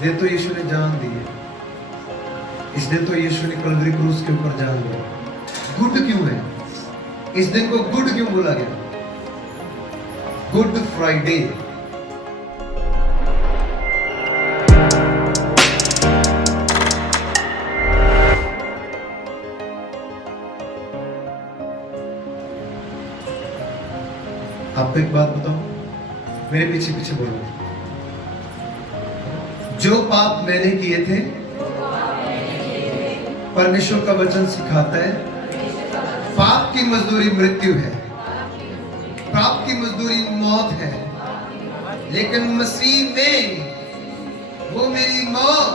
दिन तो यीशु ने जान दी है, इस दिन तो यीशु ने कलवरी क्रूस के ऊपर जान दी। गुड क्यों है? इस दिन को गुड क्यों बोला गया? Good Friday. आपको एक बात बताऊं, मेरे पीछे पीछे बोलो। जो पाप मैंने किए थे, परमेश्वर का वचन सिखाता है, पाप की मजदूरी मृत्यु है, पाप की मजदूरी मौत है, लेकिन मसीह में वो मेरी मौत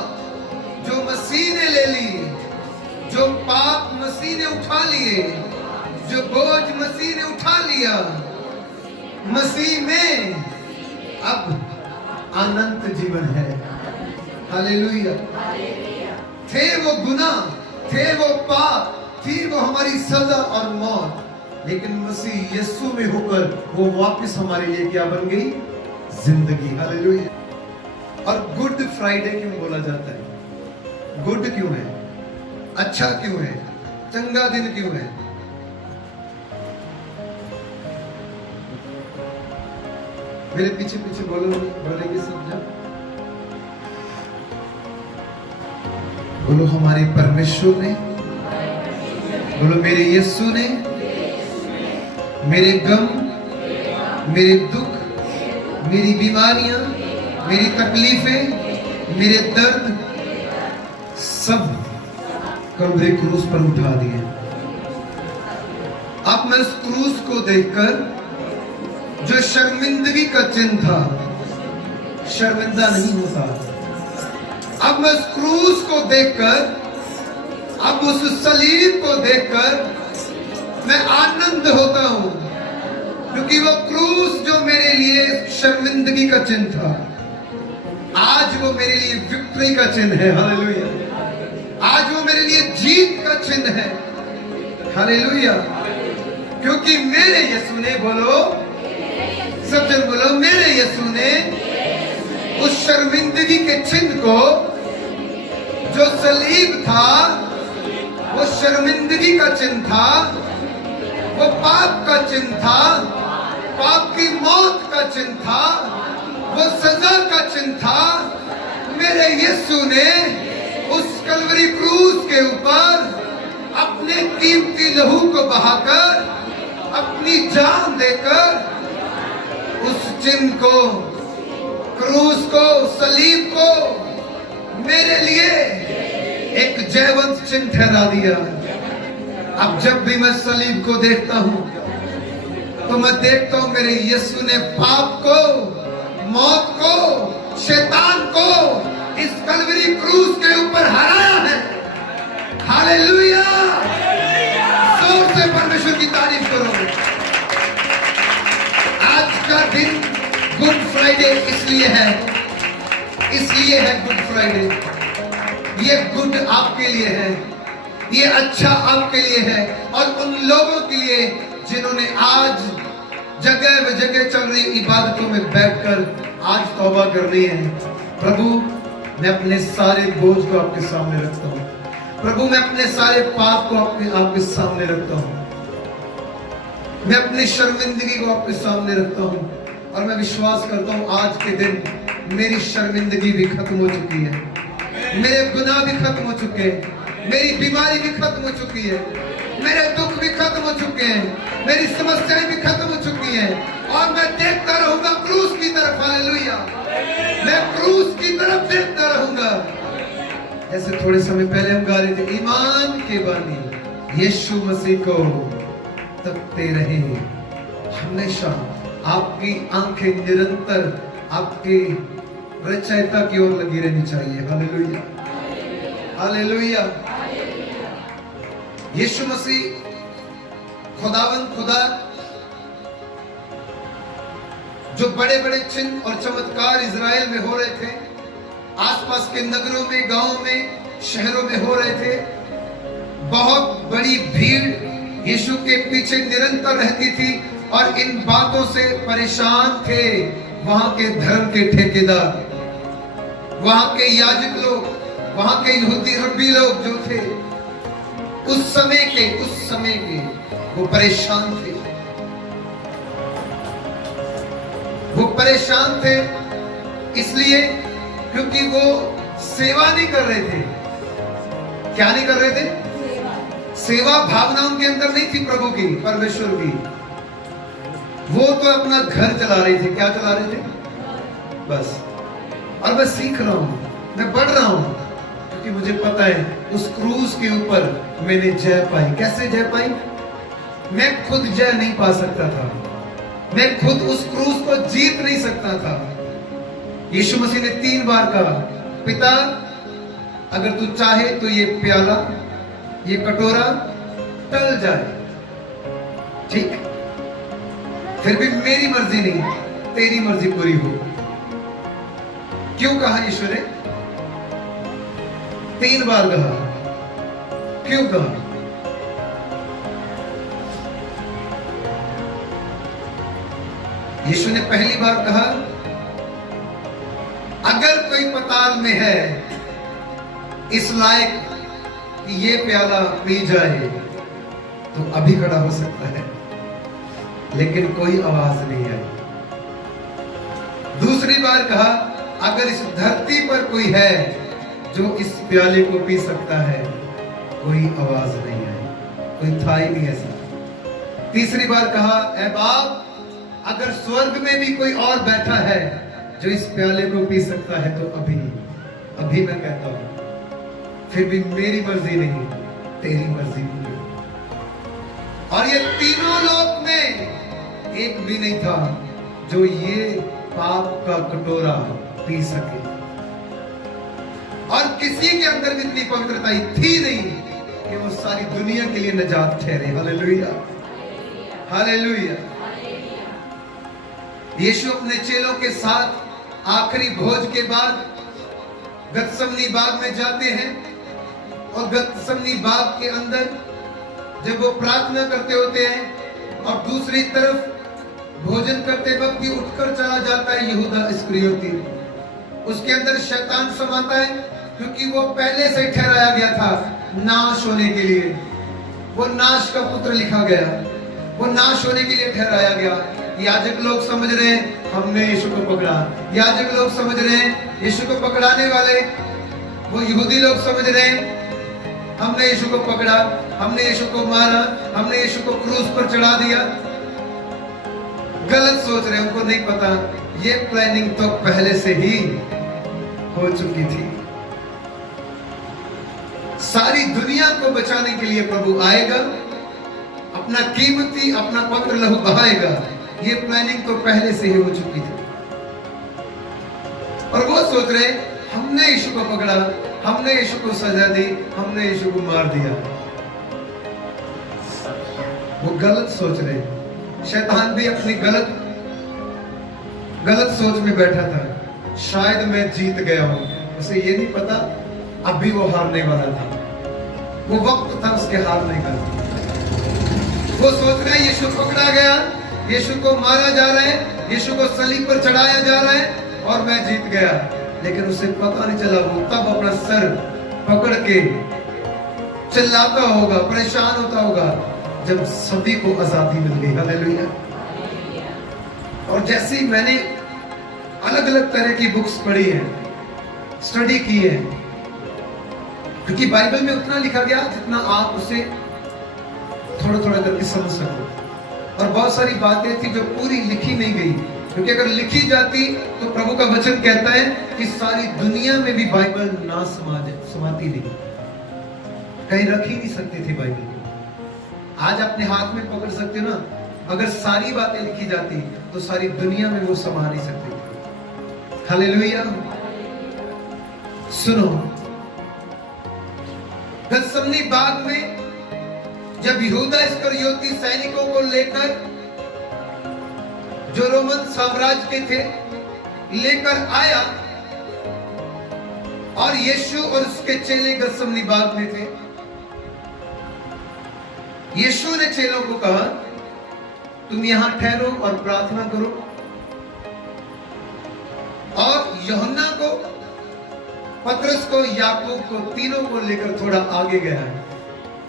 जो मसीह ने ले ली, जो पाप मसीह ने उठा लिए, जो बोझ मसीह ने उठा लिया, मसीह में अब अनंत जीवन है। हालेलुया। थे वो गुनाह, थे वो पाप, थी वो हमारी सजा और मौत, लेकिन मसीह यीशु में होकर वो वापस हमारे लिए क्या बन गई? जिंदगी। हालेलुया। और गुड फ्राइडे क्यों बोला जाता है? गुड क्यों है? अच्छा क्यों है? चंगा दिन क्यों है? मेरे पीछे पीछे बोलेंगे सब जब बोलो हमारे परमेश्वर ने, बोलो मेरे यीशु ने मेरे गम, मेरे दुख, मेरी बीमारियां, मेरी तकलीफें, मेरे दर्द सब कलवरी क्रूस पर उठा दिए। अब मैं उस क्रूस को देखकर जो शर्मिंदगी का चिन्ह था, शर्मिंदा नहीं होता। अब मैं उस क्रूस को देखकर, अब उस सलीब को देखकर मैं आनंद होता हूं, क्योंकि वो क्रूस जो मेरे लिए शर्मिंदगी का चिन्ह था, आज वो मेरे लिए विक्ट्री का चिन्ह है। हालेलुया। आज वो मेरे लिए जीत का चिन्ह है। हालेलुया। क्योंकि मेरे यीशु ने, बोलो सब जन बोलो, मेरे यीशु ने उस शर्मिंदगी के चिन्ह को, जो सलीब था, वो शर्मिंदगी का चिन्ह था, वो पाप का चिन्ह था, पाप की मौत का चिन्ह था, वो सजा का चिन्ह था। मेरे यीशु ने उस कलवरी क्रूस के ऊपर अपने कीमती लहू को बहाकर, अपनी जान देकर उस चिन्ह को, क्रूस को, सलीब को मेरे लिए एक जयवंत चिन्ह ठहरा दिया। अब जब भी मैं सलीब को देखता हूं तो मैं देखता हूं मेरे यीशु ने पाप को, मौत को, शैतान को इस कलवरी क्रूस के ऊपर हराया है। हालेलुया। जोर से परमेश्वर की तारीफ करो। आज का दिन गुड फ्राइडे इसलिए है गुड फ्राइडे। ये गुड आपके लिए है, ये अच्छा आपके लिए है, और उन लोगों के लिए जिन्होंने आज जगह जगह चल रही इबादतों में बैठकर आज तौबा करनी है। प्रभु, मैं अपने सारे बोझ को आपके सामने रखता हूँ। प्रभु, मैं अपने सारे पाप को आपके सामने रखता हूँ। मैं अपनी शर्मिंदगी को आपके सामने रखता हूँ, और मैं विश्वास करता हूँ आज के दिन मेरी शर्मिंदगी भी खत्म हो चुकी है, मेरे गुनाह भी खत्म हो चुके हैं, मेरी बीमारी भी खत्म हो चुकी है, मेरे दुख भी खत्म हो चुके हैं, मेरी समस्याएं भी खत्म हो चुकी हैं, और मैं देखता रहूंगा क्रूस की तरफ। हालेलुया। मैं क्रूस की तरफ देखता रहूंगा। जैसे थोड़े समय पहले हम गा रहे थे, ईमान के बानी यीशु मसीह को तकते रहे हमेशा। आपकी आंखें निरंतर आपके रचयिता की ओर लगी रहनी चाहिए। हालेलुया। हालेलुया। यीशु मसीह खुदावंद खुदा, जो बड़े बड़े चिन्ह और चमत्कार इजराइल में हो रहे थे, आसपास के नगरों में, गांवों में, शहरों में हो रहे थे, बहुत बड़ी भीड़ यीशु के पीछे निरंतर रहती थी, और इन बातों से परेशान थे वहां के धर्म के ठेकेदार। वहां के याजक लोग, वहां के यहूदी रब्बी लोग जो थे उस समय के वो परेशान थे। वो परेशान थे इसलिए क्योंकि वो सेवा नहीं कर रहे थे। क्या नहीं कर रहे थे? सेवा भावना उनके अंदर नहीं थी प्रभु की, परमेश्वर की। वो तो अपना घर चला रहे थे। क्या चला रहे थे? बस। और मैं सीख रहा हूं, मैं बढ़ रहा हूं, क्योंकि मुझे पता है उस क्रूज के ऊपर मैंने जय पाई। कैसे जय पाई? मैं खुद जय नहीं पा सकता था, मैं खुद उस क्रूज को जीत नहीं सकता था। यीशु मसीह ने 3 बार कहा, पिता अगर तू चाहे तो ये प्याला, ये कटोरा टल जाए, ठीक, फिर भी मेरी मर्जी नहीं, तेरी मर्जी पूरी हो। क्यों कहा यीशु ने? 3 बार कहा। क्यों कहा? यीशु ने पहली बार कहा, अगर कोई पाताल में है इस लायक कि ये प्याला पी जाए तो अभी खड़ा हो सकता है, लेकिन कोई आवाज नहीं आई। दूसरी बार कहा, अगर इस धरती पर कोई है जो इस प्याले को पी सकता है, कोई आवाज नहीं आई, कोई था ही नहीं ऐसा। तीसरी बार कहा, ऐ बाप अगर स्वर्ग में भी कोई और बैठा है जो इस प्याले को पी सकता है तो अभी मैं कहता हूं, फिर भी मेरी मर्जी नहीं, तेरी मर्जी पूरी। और ये तीनों लोक में एक भी नहीं था जो ये पाप का कटोरा पी सके, और किसी के अंदर भी इतनी पवित्रता थी नहीं कि वो सारी दुनिया के लिए निजात ठहरे। Hallelujah, hallelujah. यीशु अपने चेलों के साथ आखिरी भोज के बाद गतसमनी बाग में जाते हैं, और गतसमनी बाग के अंदर जब वो प्रार्थना करते होते हैं और दूसरी तरफ भोजन करते वक्त भी उठकर चला जाता है यहूदा इस्करियोती, उसके अंदर शैतान समाता है, क्योंकि वो पहले से ठहराया गया था नाश होने के लिए। वो नाश का पुत्र लिखा गया, वो नाश होने के लिए ठहराया गया। याजक लोग समझ रहे हैं हमने यीशु को पकड़ा, याजक लोग समझ रहे हैं यीशु को पकड़ाने वाले वो यहूदी लोग समझ रहे हैं हमने यीशु को पकड़ा, हमने यीशु को मारा, हमने यीशु को क्रूस पर चढ़ा दिया। गलत सोच रहे हैं, उनको नहीं पता ये प्लानिंग तो पहले से ही हो चुकी थी। सारी दुनिया को बचाने के लिए प्रभु आएगा, अपना कीमती अपना पवित्र लहू बहाएगा। ये प्लानिंग तो पहले से ही हो चुकी थी, और वो सोच रहे हमने यीशु को पकड़ा, हमने यीशु को सजा दी, हमने यीशु को मार दिया। वो गलत सोच रहे। शैतान भी अपनी गलत सोच में बैठा था, शायद मैं जीत गया हूं। उसे ये नहीं पता अभी वो हारने वाला था, वो वक्त था उसके हारने का। वो सोच रहे यीशु पकड़ा गया, यीशु को मारा जा रहा है, यीशु को सलीब पर चढ़ाया जा रहा है और मैं जीत गया। लेकिन उसे पता नहीं चला, वो तब अपना सर पकड़ के चिल्लाता होगा, परेशान होता होगा जब सभी को आजादी मिल गई। हालेलुया। और जैसे ही मैंने अलग अलग तरह की बुक्स पढ़ी है, स्टडी की है, क्योंकि बाइबल में उतना लिखा गया जितना आप उसे थोड़ा थोड़ा करके समझ सको, और बहुत सारी बातें थी जो पूरी लिखी नहीं गई, क्योंकि अगर लिखी जाती तो प्रभु का वचन कहता है कि सारी दुनिया में भी बाइबल ना समाती नहीं, कहीं रख ही नहीं सकती थी बाइबल। आज अपने हाथ में पकड़ सकते हो ना, अगर सारी बातें लिखी जाती तो सारी दुनिया में वो समा नहीं सकती थी। हालेलुया। सुनो, गतसमनी बाग में जब यहूदा इस्करियोती सैनिकों को लेकर, जो रोमन साम्राज्य के थे, लेकर आया, और यीशु और उसके चेले गतसमनी बाग में थे। यीशु ने चेलों को कहा, तुम यहां ठहरो और प्रार्थना करो, और यूहन्ना को पतरस को, याकूब को, तीनों को लेकर थोड़ा आगे गया,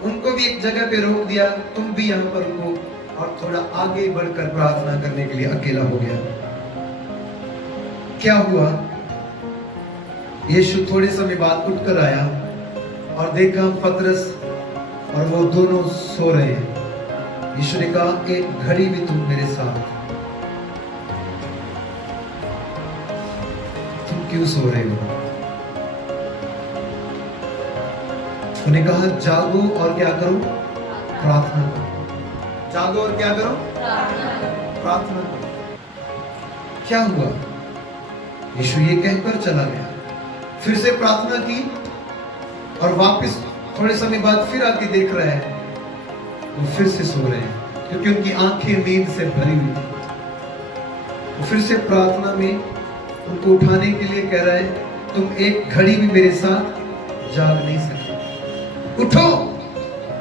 उनको भी एक जगह पे रोक दिया, तुम भी यहाँ पर रुको, और थोड़ा आगे बढ़कर प्रार्थना करने के लिए अकेला हो गया। क्या हुआ? यीशु थोड़े समय बाद उठकर आया और देखा पतरस और वो दोनों सो रहे हैं। यीशु ने कहा, एक घड़ी भी तुम मेरे साथ, तुम क्यों सो रहे हो? उन्होंने कहा, जागो और क्या करो? प्रार्थना करो। जागो और क्या करो? प्रार्थना करो। क्या हुआ? यीशु ये कहकर चला गया, फिर से प्रार्थना की और वापस थोड़े समय बाद फिर आके देख रहा है वो फिर से सो रहे हैं, क्योंकि उनकी आंखें नींद से भरी हुई थी। वो फिर से प्रार्थना में उनको उठाने के लिए कह रहा है, तुम एक घड़ी भी मेरे साथ जाग नहीं सकते, उठो।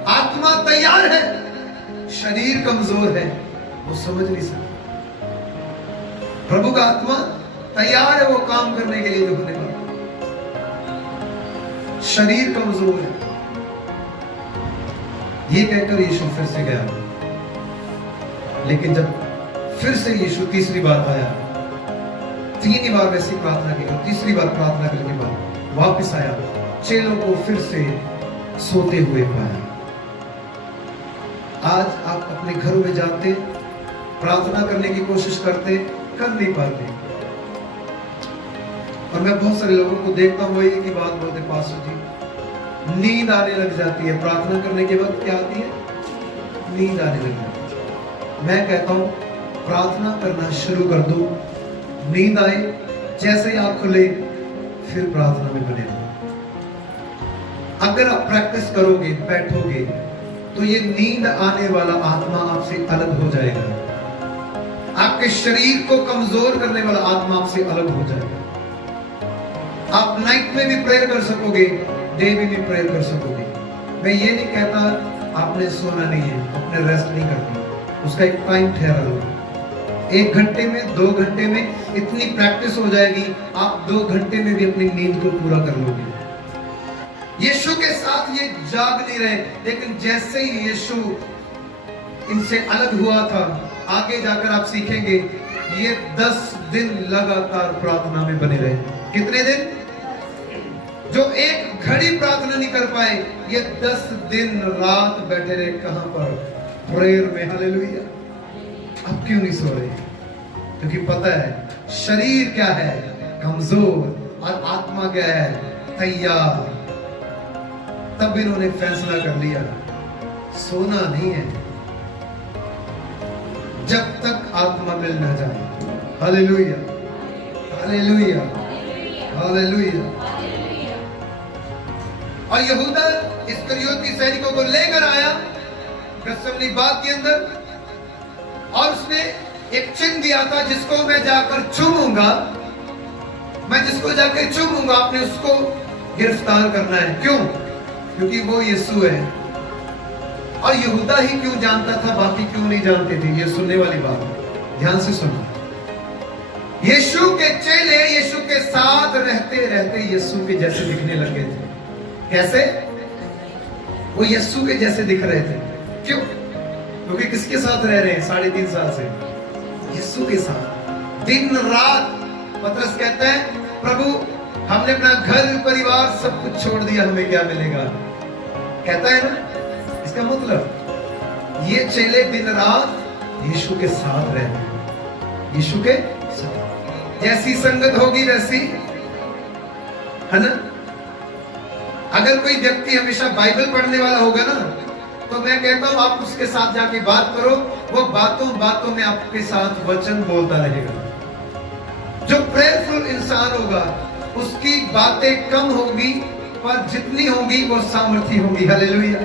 आत्मा तैयार है, शरीर कमजोर है, वो समझ नहीं सकता। प्रभु का आत्मा तैयार है वो काम करने के लिए जो होने वाला, शरीर कमजोर है। ये कहकर यीशु फिर से गया, लेकिन जब फिर से यीशु तीसरी बार आया, तीन ही बार वैसी प्रार्थना की, तीसरी बार प्रार्थना करने के बाद वापस आया, चेलों को फिर से सोते हुए पाया। आज आप अपने घरों में जाते, प्रार्थना करने की कोशिश करते, कर नहीं पाते। और मैं बहुत सारे लोगों को देखता हूँ, वही की बात बोलते, पास्टर जी नींद आने लग जाती है प्रार्थना करने के वक्त। क्या आती है? नींद आने लग जाती है। मैं कहता हूँ प्रार्थना करना शुरू कर दो, नींद आए जैसे ही आँख खुले फिर प्रार्थना में बने रहो। अगर आप प्रैक्टिस करोगे, बैठोगे, तो ये नींद आने वाला आत्मा आपसे अलग हो जाएगा। आपके शरीर को कमजोर करने वाला आत्मा आपसे अलग हो जाएगा। आप नाइट में भी प्रेयर कर सकोगे, डे में भी प्रेयर कर सकोगे। मैं ये नहीं कहता आपने सोना नहीं है, आपने रेस्ट नहीं करनी, उसका एक टाइम ठहरा लो। 1 घंटे में, 2 घंटे में इतनी प्रैक्टिस हो जाएगी, आप 2 घंटे में भी अपनी नींद को पूरा कर लोगे। यीशु के साथ ये जाग नहीं रहे, लेकिन जैसे ही यीशु इनसे अलग हुआ था, आगे जाकर आप सीखेंगे, ये 10 दिन लगातार प्रार्थना में बने रहे। कितने दिन? जो एक घड़ी प्रार्थना नहीं कर पाए, ये 10 दिन रात बैठे रहे। कहां पर? प्रेयर में। हालेलुया। अब क्यों नहीं सो रहे? क्योंकि पता है शरीर क्या है? कमजोर, और आत्मा क्या है? तैयार। तब इन्होंने फैसला कर लिया, सोना नहीं है जब तक आत्मा मिल ना जाए। Hallelujah, hallelujah, hallelujah. और यहूदा इस्करियोती सैनिकों को लेकर आया गethsemane बाग के अंदर, और उसने एक चिन्ह दिया था, जिसको मैं जाकर चूमूंगा, मैं जिसको जाकर चूमूंगा, आपने उसको गिरफ्तार करना है। क्यों? क्योंकि वो यीशु है। और यहूदा ही क्यों जानता था, बाकी क्यों नहीं जानते थे? ये सुनने वाली बात है, ध्यान से सुनो। यीशु के चेले यीशु के साथ रहते रहते यीशु के जैसे दिखने लगे थे। कैसे? वो यीशु के जैसे दिख रहे थे। क्यों? क्योंकि किसके साथ रह रहे हैं 3.5 साल से? यीशु के साथ। दिन रात पतरस कहता है, प्रभु हमने अपना घर परिवार सब कुछ छोड़ दिया, हमें क्या मिलेगा? कहता है ना। इसका मतलब ये चेले दिन रात यीशु के साथ रहते हैं, यीशु के साथ। जैसी संगत होगी वैसी, है ना? अगर कोई व्यक्ति हमेशा बाइबल पढ़ने वाला होगा ना, तो मैं कहता हूं आप उसके साथ जाके बात करो, वो बातों बातों में आपके साथ वचन बोलता रहेगा। जो प्रेयरफुल इंसान होगा उसकी बातें कम होगी, पर जितनी होगी वो सामर्थी होगी। हालेलुया।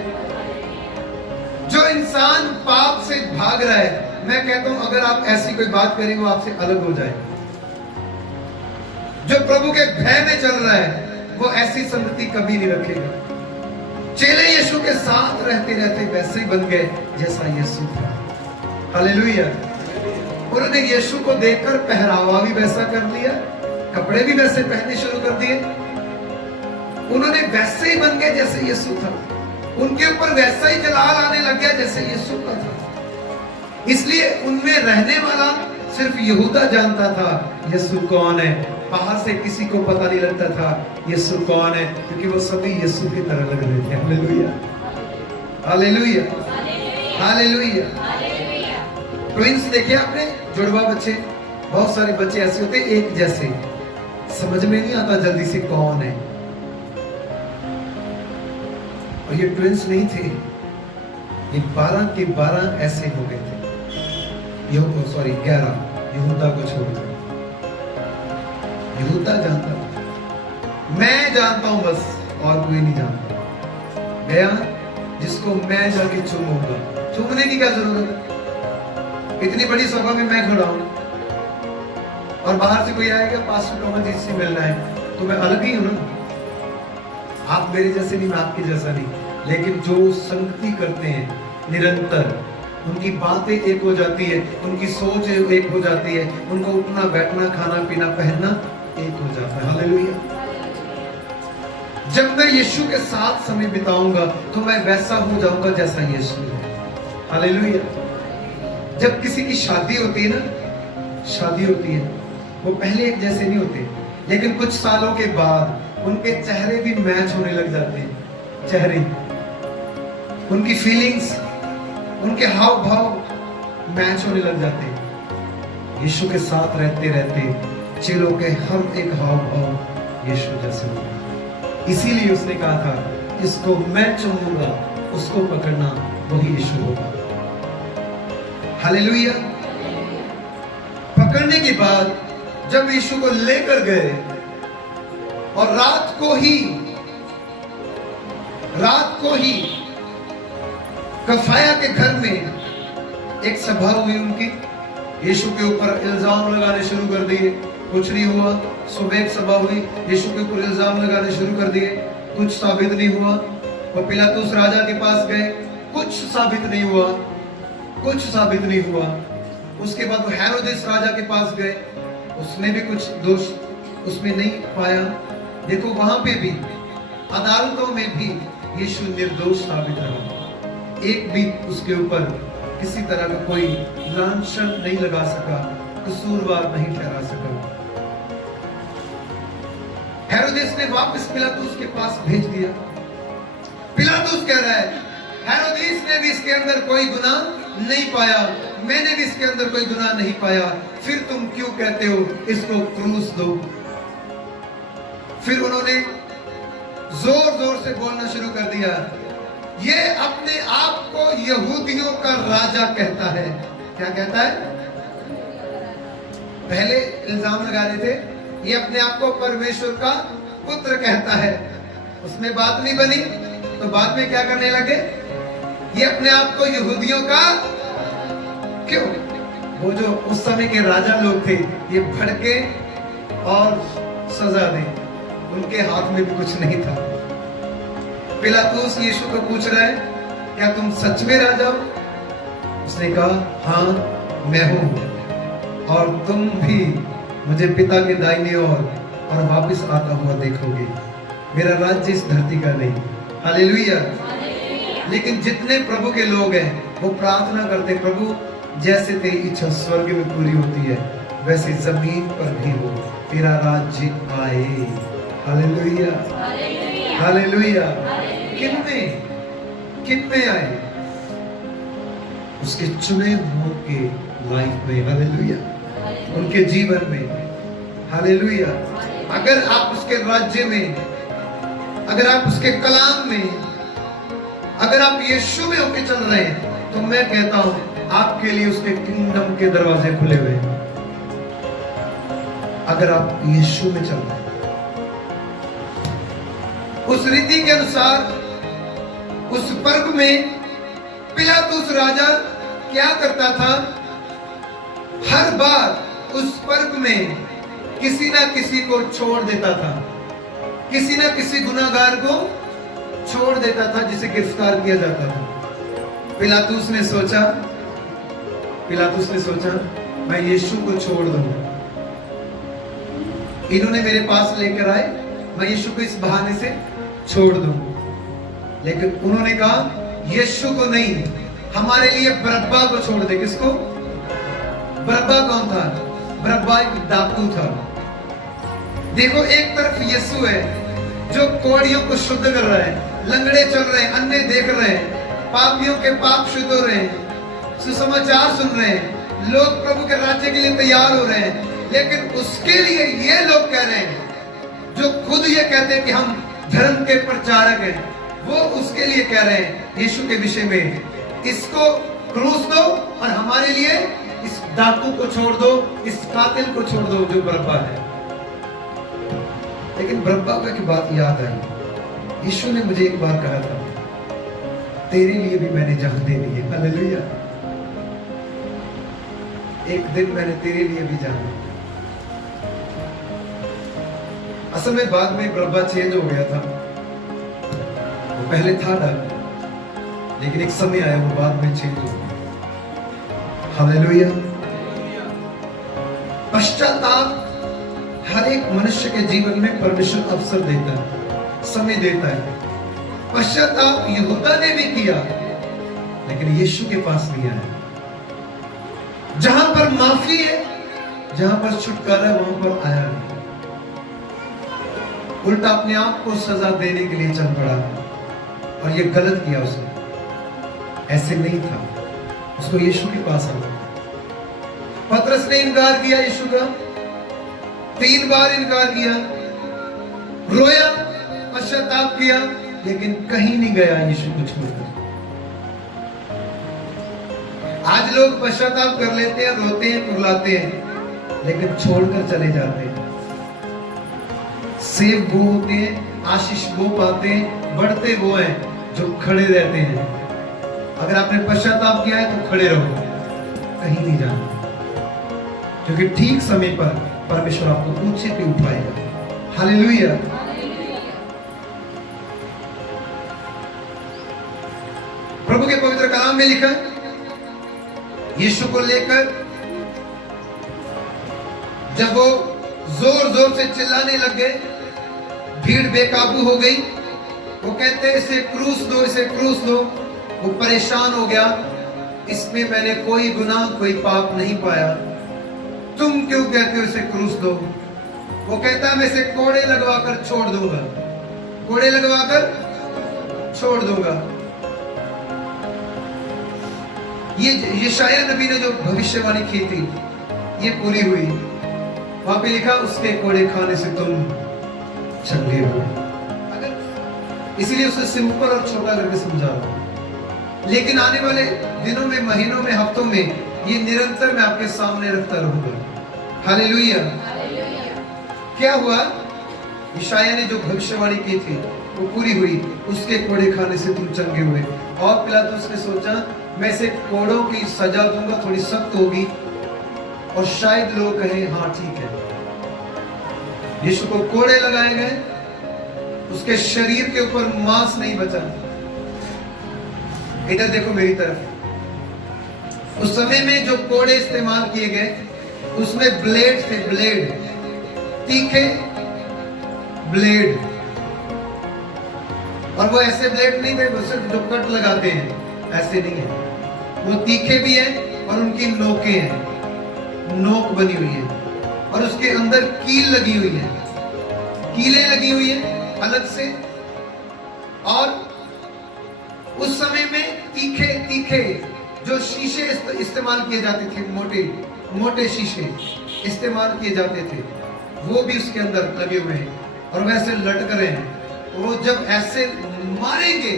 जो इंसान पाप से भाग रहा है, मैं कहता हूं अगर आप ऐसी कोई बात करेंगे वो आपसे अलग हो जाएगा। जो प्रभु के भय में चल रहा है वो ऐसी संगति कभी नहीं रखेगा। चेले यीशु के साथ रहते रहते वैसे ही बन गए जैसा यीशु था। हालेलुया। उन्होंने यीशु को देखकर पहरावा भी वैसा कर लिया, कपड़े भी वैसे पहनने शुरू कर दिए। उन्होंने वैसे ही बन गए जैसे यीशु था, उनके ऊपर वैसा ही जलाल आने लग गया जैसे यीशु का था। इसलिए उनमें रहने वाला सिर्फ यहूदा जानता था यीशु कौन है, बाहर से किसी को पता नहीं लगता था यीशु कौन है, क्योंकि वो सभी यीशु की तरह लग रहे थे। Hallelujah, hallelujah, hallelujah. ट्विंस देखे आपने, जुड़वा बच्चे, बहुत सारे बच्चे ऐसे होते एक जैसे, समझ में नहीं आता जल्दी से कौन है। और ये ट्विंस नहीं थे, ये 12 के 12 ऐसे हो गए थे। 11 यहूदा को छोड़कर। यहूदा जानता था, मैं जानता हूं बस, और कोई नहीं जानता। गया जिसको मैं जाके चूमूंगा। चूमने की क्या जरूरत है, इतनी बड़ी सभा में मैं खड़ा हूं और बाहर से कोई आएगा पास्टर कमल जी से मिलना है, तो मैं अलग ही हूं ना। आप मेरे जैसे नहीं, मैं आपके जैसा नहीं, लेकिन जो संगति करते हैं निरंतर, उनकी बातें एक हो जाती है, उनकी सोच एक हो जाती है, उनको उठना बैठना खाना पीना पहनना एक हो जाता है। हालेलुया। जब मैं यीशु के साथ समय बिताऊंगा तो मैं वैसा हो जाऊंगा जैसा यीशु है। हालेलुया। जब किसी की शादी होती है ना, शादी होती है, वो पहले एक जैसे नहीं होते, लेकिन कुछ सालों के बाद उनके चेहरे भी मैच होने लग जाते हैं। चेहरे, उनकी फीलिंग्स, उनके हाव भाव मैच होने लग जाते हैं। यीशु के साथ रहते रहते चेलों के हर एक हाव भाव यीशु जैसे होते हैं। इसीलिए उसने कहा था, इसको मैं चुनूंगा, उसको पकड़ना वही यीशु होगा। हालेलुया। पकड़ने के बाद जब यीशु को लेकर गए और रात को ही कफाया के घर में एक सभा हुई उनकी, यीशु के ऊपर इल्जाम लगाने शुरू कर दिए। कुछ नहीं हुआ। सुबह एक सभा हुई, यीशु के ऊपर इल्जाम लगाने शुरू कर दिए, कुछ साबित नहीं हुआ। वो पिलातुस राजा के पास गए, कुछ साबित नहीं हुआ, कुछ साबित नहीं हुआ। उसके बाद वो हेरोदेस राजा के पास गए, उसने भी कुछ दोष उसमें नहीं पाया। देखो वहां पे भी, अदालतों में भी यीशु निर्दोष साबित रहा। एक भी उसके ऊपर किसी तरह का कोई लांछन नहीं लगा सका, कसूरवार नहीं ठहरा सका। हेरोदेस ने वापस पिलातुस के पास भेज दिया। पिलातुस कह रहा है, हेरोदेस ने भी इसके अंदर कोई गुनाह नहीं पाया, मैंने भी इसके अंदर कोई गुनाह नहीं पाया, फिर तुम क्यों कहते हो इसको क्रूस दो। फिर उन्होंने जोर जोर से बोलना शुरू कर दिया, ये अपने आप को यहूदियों का राजा कहता है। क्या कहता है? पहले इल्जाम लगा रहे थे, ये अपने आप को परमेश्वर का पुत्र कहता है। उसमें बात नहीं बनी तो बाद में क्या करने लगे, ये अपने आप को यहूदियों का, क्यों? वो जो उस समय के राजा लोग थे, ये भड़के और सजा दे, उनके हाथ में भी कुछ नहीं था। पिलातुस यीशु को पूछ रहा है, क्या तुम सच में राजा हो? उसने कहा, हाँ मैं हूं, और तुम भी मुझे पिता के दाहिने ओर और वापस आता हुआ देखोगे। मेरा राज्य इस धरती का नहीं। हालेलुया। लेकिन जितने प्रभु के लोग हैं वो प्रार्थना करते, प्रभु जैसे तेरी इच्छा स्वर्ग में पूरी होती है वैसे जमीन पर भी हो, तेरा राज्य आए। Hallelujah, hallelujah. किन में आए? उसके चुने हुओं के लाइफ में। हालेलुया। उनके जीवन में। हालेलुया। अगर आप उसके राज्य में, अगर आप उसके कलाम में, अगर आप यीशु में होके चल रहे हैं, तो मैं कहता हूं आपके लिए उसके किंगडम के दरवाजे खुले हुए हैं। अगर आप यीशु में चल रहे हैं, उस रीति के अनुसार, उस पर्व में पिलातुस राजा क्या करता था? हर बार उस पर्व में किसी ना किसी को छोड़ देता था, किसी ना किसी गुनाहगार को छोड़ देता था जिसे गिरफ्तार किया जाता था। पिलातुस ने सोचा मैं यीशु को छोड़ दूंगा, इन्होंने मेरे पास लेकर आए, मैं यीशु को इस बहाने से छोड़ दूं। लेकिन उन्होंने कहा यीशु को नहीं, हमारे लिए बरअब्बा को छोड़ दे। किसको? बरअब्बा कौन था? बरअब्बा एक डाकू था। देखो, एक तरफ यीशु है जो कोड़ियों को शुद्ध कर रहा है, लंगड़े चल रहे हैं, अन्ने देख रहे हैं, पापियों के पाप शुद्ध हो रहे हैं, सुसमाचार सुन रहे हैं, लोग प्रभु के राज्य के लिए तैयार हो रहे हैं। लेकिन उसके लिए ये लोग कह रहे हैं, जो खुद ये कहते हैं कि हम धर्म के प्रचारक हैं, वो उसके लिए कह रहे हैं यीशु के विषय में, इसको क्रूस दो और हमारे लिए इस डाकू को छोड़ दो, इस कातिल को छोड़ दो जो बरअब्बा है। लेकिन बरअब्बा को एक बात याद आई, यीशु ने मुझे एक बार कहा था, तेरे लिए भी मैंने जान दे दी है। हालेलुया। एक दिन मैंने तेरे लिए भी जान दी। असल में बाद में बरअब्बा चेंज हो गया था, वो पहले था डाकू, लेकिन एक समय आया वो बाद में चेंज हो गया। हालेलुया। पश्चाताप हर एक मनुष्य के जीवन में परमेश्वर अवसर देता है, समय देता है। पश्चाताप यहूदा ने भी किया, लेकिन यीशु के पास नहीं आया। जहां पर माफी है, जहां पर छुटकारा है, वहां पर आया नहीं। उल्टा अपने आप को सजा देने के लिए चल पड़ा, और ये गलत किया उसने। ऐसे नहीं था, उसको यीशु के पास आना। पतरस ने इनकार किया यीशु का, 3 बार इनकार किया, रोया, पश्चाताप किया, लेकिन कहीं नहीं गया यीशु को छोड़कर। आज लोग पश्चाताप कर लेते हैं, रोते हैं, कुर्लाते हैं, लेकिन छोड़कर चले जाते हैं। सेव वो होते हैं, आशीष वो पाते हैं, बढ़ते वो हैं जो खड़े रहते हैं। अगर आपने पश्चाताप किया है तो खड़े रहो, कहीं नहीं जाना, क्योंकि ठीक समय पर परमेश्वर आपको ऊंचे पे उठाएगा। हालेलुया। प्रभु के पवित्र कलाम में लिखा, यीशु को लेकर जब वो जोर जोर से चिल्लाने लग गए, भीड़ बेकाबू हो गई। वो कहते इसे क्रूस दो, इसे क्रूस दो। वो परेशान हो गया, इसमें मैंने कोई गुनाह, कोई पाप नहीं पाया, तुम क्यों कहते हो इसे क्रूस दो? वो कहता मैं इसे कोड़े लगवाकर छोड़ दूंगा, कोड़े लगवाकर छोड़ दूंगा। ये यशायाह नबी ने जो भविष्यवाणी की थी, ये पूरी हुई। वहां पे लिखा, उसके कोड़े खाने से तुम चंगे हो। इसीलिए उसे सिंपल और छोटा करके समझा रहा हूं। लेकिन आने वाले दिनों में, महीनों में, हफ्तों में ये निरंतर मैं आपके सामने रखता रहूंगा। हालेलुया। क्या हुआ? यशायाह ने जो भविष्यवाणी की थी वो पूरी हुई, उसके कोड़े खाने से तुम चंगे हुए। और पिलातुस ने सोचा, मैं इसे कोड़ों की सजा दूंगा, थोड़ी सख्त होगी, और शायद लोग कहें हाँ ठीक है। यीशु को कोड़े लगाए गए, उसके शरीर के ऊपर मांस नहीं बचा। इधर देखो मेरी तरफ। उस समय में जो कोड़े इस्तेमाल किए गए, उसमें ब्लेड थे, ब्लेड, तीखे ब्लेड। और वो ऐसे ब्लेड नहीं थे वो सिर्फ जो कट लगाते हैं, ऐसे नहीं है। वो तीखे भी हैं और उनकी नोकें हैं, नोक बनी हुई है, और उसके अंदर कील लगी हुई है, कीलें लगी हुई है अलग से। और उस समय में तीखे तीखे जो शीशे इस्तेमाल किए जाते थे, मोटे मोटे शीशे इस्तेमाल किए जाते थे, वो भी उसके अंदर लगे हुए हैं, और वैसे लटक रहे हैं। वो जब ऐसे मारेंगे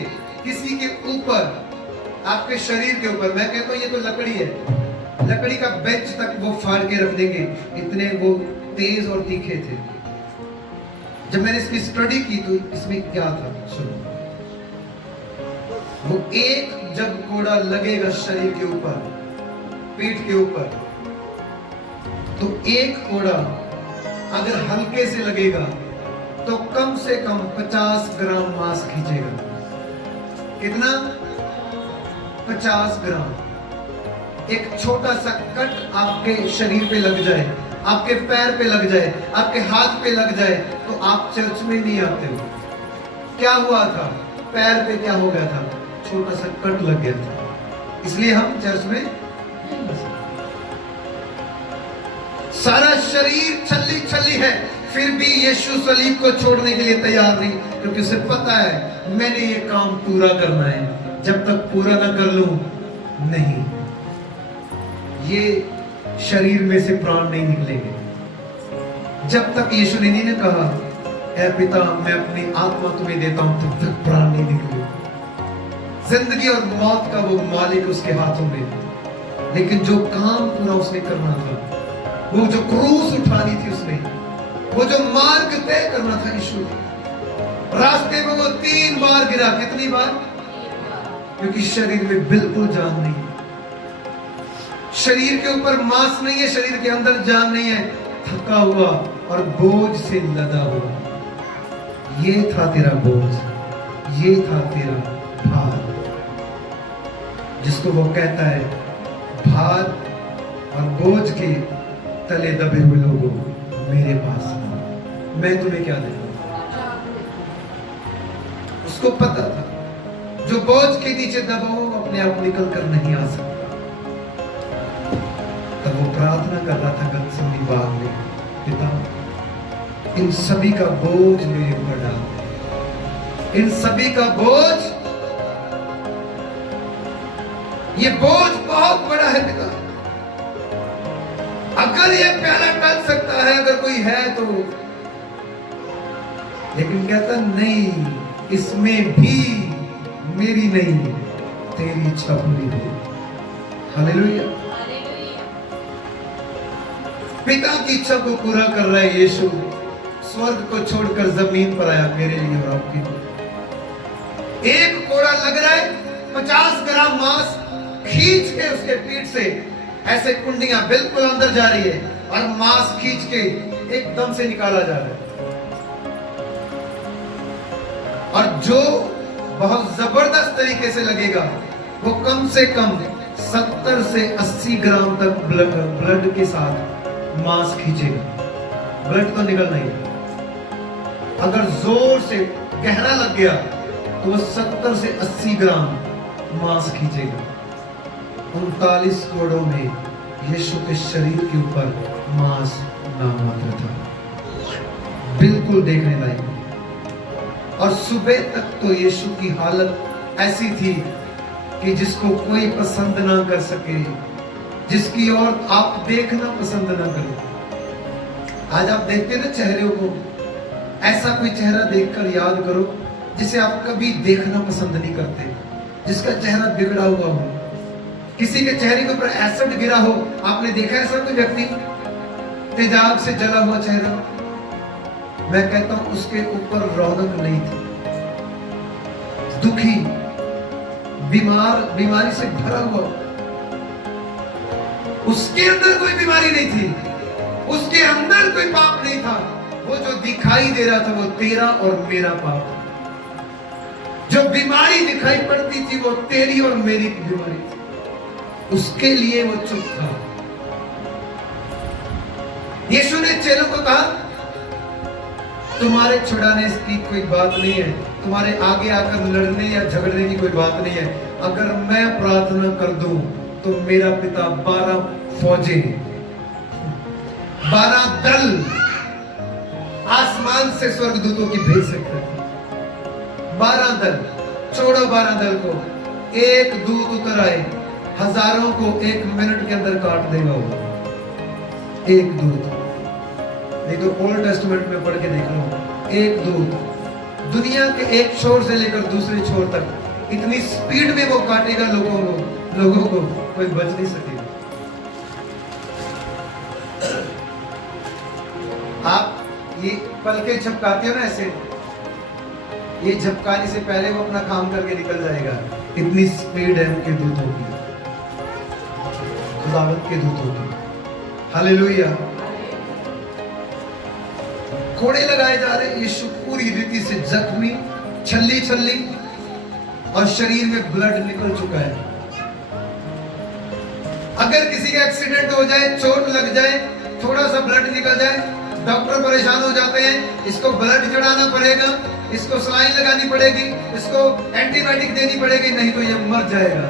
किसी के ऊपर, आपके शरीर के ऊपर, मैं कहता हूं ये तो लकड़ी है, लकड़ी का बेंच तक वो फाड़ के रख देंगे, इतने वो तेज और तीखे थे। जब मैंने इसकी स्टडी की तो इसमें क्या था सुनो। वो एक जब कोड़ा लगेगा शरीर के ऊपर, पीठ के ऊपर, तो एक कोड़ा अगर हल्के से लगेगा तो कम से कम 50 ग्राम मांस खींचेगा। कितना? 50 ग्राम। एक छोटा सा कट आपके शरीर पे लग जाए, आपके पैर पे लग जाए, आपके हाथ पे लग जाए, तो आप चर्च में नहीं आते हो। क्या हुआ था? पैर पे क्या हो गया था? छोटा सा कट लग गया था, इसलिए हम चर्च में नहीं आ सकते। सारा शरीर छल्ली छल्ली है, फिर भी यीशु सलीब को छोड़ने के लिए तैयार नहीं, क्योंकि उसे पता है मैंने ये काम पूरा करना है, जब तक पूरा ना कर लूं नहीं, ये शरीर में से प्राण नहीं निकलेंगे। जब तक यीशु ने नहीं कहा ऐ पिता मैं अपनी आत्मा तुम्हें देता हूं, तब तक प्राण नहीं निकले। जिंदगी और मौत का वो मालिक उसके हाथों में, लेकिन जो काम पूरा उसने करना था, वो जो क्रूस उठानी थी उसने, वो जो मार्ग तय करना था यीशु ने, रास्ते में वो 3 बार गिरा। कितनी बार? क्योंकि शरीर में बिल्कुल जान नहीं है, शरीर के ऊपर मांस नहीं है, शरीर के अंदर जान नहीं है, थका हुआ और बोझ से लदा हुआ। ये था तेरा बोझ, ये था तेरा भार, जिसको वो कहता है भार और बोझ के तले दबे हुए लोगों मेरे पास आओ, मैं तुम्हें क्या दूंगा। उसको पता था जो बोझ के नीचे दबा हो अपने आप निकल कर नहीं आ सकता। तब वो प्रार्थना कर रहा था गतसमनी बाग में, पिता इन सभी का बोझ मेरे ऊपर डाल दे, इन सभी का बोझ, ये बोझ बहुत बड़ा है पिता, अगर ये प्याला टल सकता है, अगर कोई है तो, लेकिन कहता नहीं, इसमें भी मेरी नहीं तेरी इच्छा पूरी हो। हालेलुया। पिता की इच्छा को पूरा कर रहा है यीशु, स्वर्ग को छोड़कर जमीन पर आया मेरे लिए और आपके लिए। एक कोड़ा लग रहा है, 50 ग्राम मांस खींच के उसके पीठ से ऐसे कुंडियां बिल्कुल अंदर जा रही है और मांस खींच के एकदम से निकाला जा रहा है, और जो बहुत जबरदस्त तरीके से लगेगा वो कम से कम 70 से 80 ग्राम तक ब्लड के साथ मांस खींचेगा। ब्लड तो निकल नहीं, अगर जोर से गहरा लग गया तो वो 70 से 80 ग्राम मांस खींचेगा। 39 कोड़ों में यीशु के शरीर के ऊपर मांस नामात्र था, बिल्कुल देखने लायक। और सुबह तक तो यीशु की हालत ऐसी थी कि जिसको कोई पसंद ना कर सके, जिसकी ओर आप देखना पसंद ना करो। आज आप देखते ना चेहरे को, ऐसा कोई चेहरा देखकर याद करो जिसे आप कभी देखना पसंद नहीं करते, जिसका चेहरा बिगड़ा हुआ हो, किसी के चेहरे के ऊपर एसिड गिरा हो। आपने देखा ऐसा कोई व्यक्ति, तेजाब से जला हुआ चेहरा? मैं कहता हूं उसके ऊपर रौनक नहीं थी, दुखी, बीमारी से भरा हुआ। उसके अंदर कोई बीमारी नहीं थी, उसके अंदर कोई पाप नहीं था। वो जो दिखाई दे रहा था वो तेरा और मेरा पाप था। जो बीमारी दिखाई पड़ती थी वो तेरी और मेरी बीमारी थी, उसके लिए वो चुप था। यीशु ने चेलों को कहा तुम्हारे छुड़ाने की कोई बात नहीं है, तुम्हारे आगे आकर लड़ने या झगड़ने की कोई बात नहीं है। अगर मैं प्रार्थना कर दूं तो मेरा पिता 12 फौजें, 12 दल आसमान से स्वर्गदूतों की भेज सकता है। 12 दल, छोड़ो 12 दल को, एक दूत उतर आए, हजारों को 1 मिनट के अंदर काट देगा वो, एक दूत। नहीं तो ओल्ड टेस्टमेंट में पढ़ के देख लो, एक दूत दुनिया के एक छोर से लेकर दूसरे छोर तक इतनी स्पीड में वो काटेगा लोगों को कोई बच नहीं सकेगा। आप ये पलके झपकाते हो ना ऐसे, ये झपकाने से पहले वो अपना काम करके निकल जाएगा, इतनी स्पीड है उनके दूतों की, खुदावंत के दूतों की। हालेलुया। कोड़े लगाए जा रहे, यीशु पूरी रीति से जख्मी, छल्ली छल्ली, और शरीर में ब्लड निकल चुका है। अगर किसी का एक्सीडेंट हो जाए, चोट लग जाए, थोड़ा सा ब्लड निकल जाए, डॉक्टर परेशान हो जाते हैं, इसको ब्लड चढ़ाना पड़ेगा, इसको सलाइन लगानी पड़ेगी, इसको एंटीबायोटिक देनी पड़ेगी, नहीं तो ये मर जाएगा।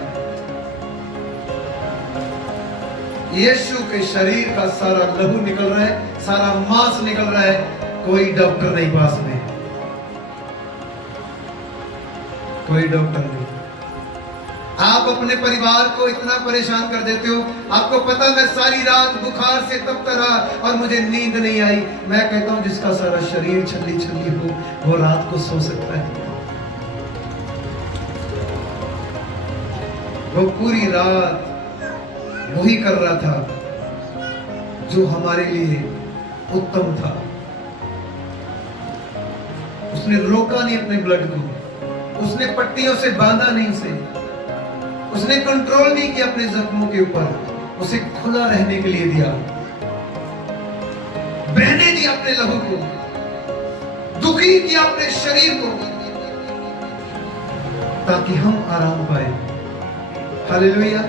यीशु के शरीर का सारा लहू निकल रहा है, सारा मांस निकल रहा है, कोई डॉक्टर नहीं पास में, कोई डॉक्टर नहीं। आप अपने परिवार को इतना परेशान कर देते हो। आपको पता मैं सारी रात बुखार से तपता रहा और मुझे नींद नहीं आई। मैं कहता हूं जिसका सारा शरीर छल्ली छल्ली हो वो रात को सो सकता है। वो पूरी रात वही कर रहा था जो हमारे लिए उत्तम था। उसने रोका नहीं अपने ब्लड को, उसने पट्टियों से बांधा नहीं उसे, उसने कंट्रोल नहीं किया अपने जख्मों के ऊपर, उसे खुला रहने के लिए दिया, बहने दिया अपने लहू को, दुखी किया अपने शरीर को, ताकि हम आराम पाए। हालेलुया।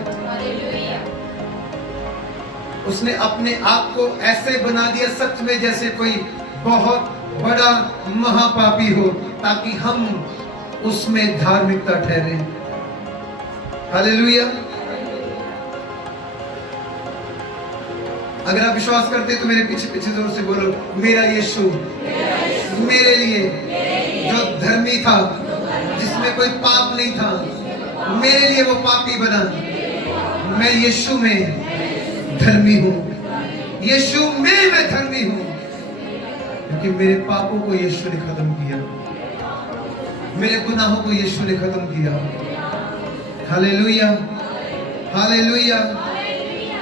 उसने अपने आप को ऐसे बना दिया सच में जैसे कोई बहुत बड़ा महापापी हो, ताकि हम उसमें धार्मिकता ठहरे। हालेलुया। अगर आप विश्वास करते तो मेरे पीछे पीछे जोर से बोलो, मेरा यीशु मेरे लिए जो धर्मी था, जिसमें कोई पाप नहीं था, मेरे लिए वो पापी बना। मैं यीशु में धर्मी हूं, यीशु में मैं धर्मी हूं, क्योंकि मेरे पापों को यीशु ने खत्म किया, मेरे गुनाहों को यीशु ने खत्म किया। Hallelujah, hallelujah,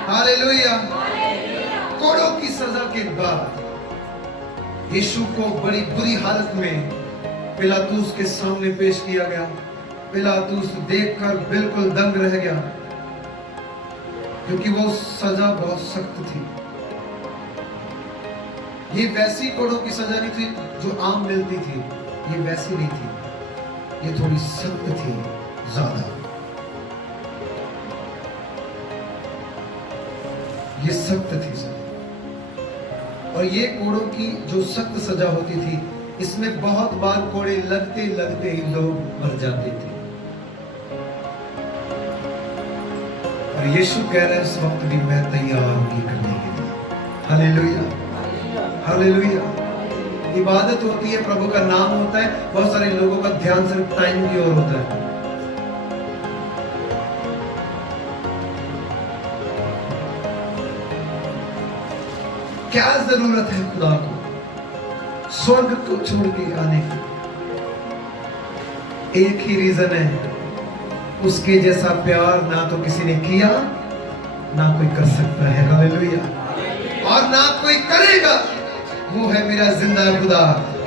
hallelujah. कोड़ों की सजा के बाद यीशु को बड़ी बुरी हालत में पिलातूस के सामने पेश किया गया। पिलातूस देखकर बिल्कुल दंग रह गया, क्योंकि वो सजा बहुत सख्त थी। ये वैसी कोड़ों की सजा नहीं थी जो आम मिलती थी, ये वैसी नहीं थी, ये थोड़ी सख्त थी, ज्यादा। ये सख्त थी सजा, और ये कोड़ों की जो सख्त सजा होती थी, इसमें बहुत बार कोड़े लगते लगते ही लोग मर जाते थे। और यीशु कह रहे हैं इस वक्त भी मैं तैयार हूं करने के लिए। Hallelujah, hallelujah. इबादत होती है, प्रभु का नाम होता है, बहुत सारे लोगों का ध्यान सिर्फ टाइम की ओर होता है। क्या जरूरत है खुदा को स्वर्ग को छोड़ के आने की? एक ही रीजन है, उसके जैसा प्यार ना तो किसी ने किया, ना कोई कर सकता है। हालेलुया। और ना कोई करेगा, वो है मेरा जिंदा खुदा।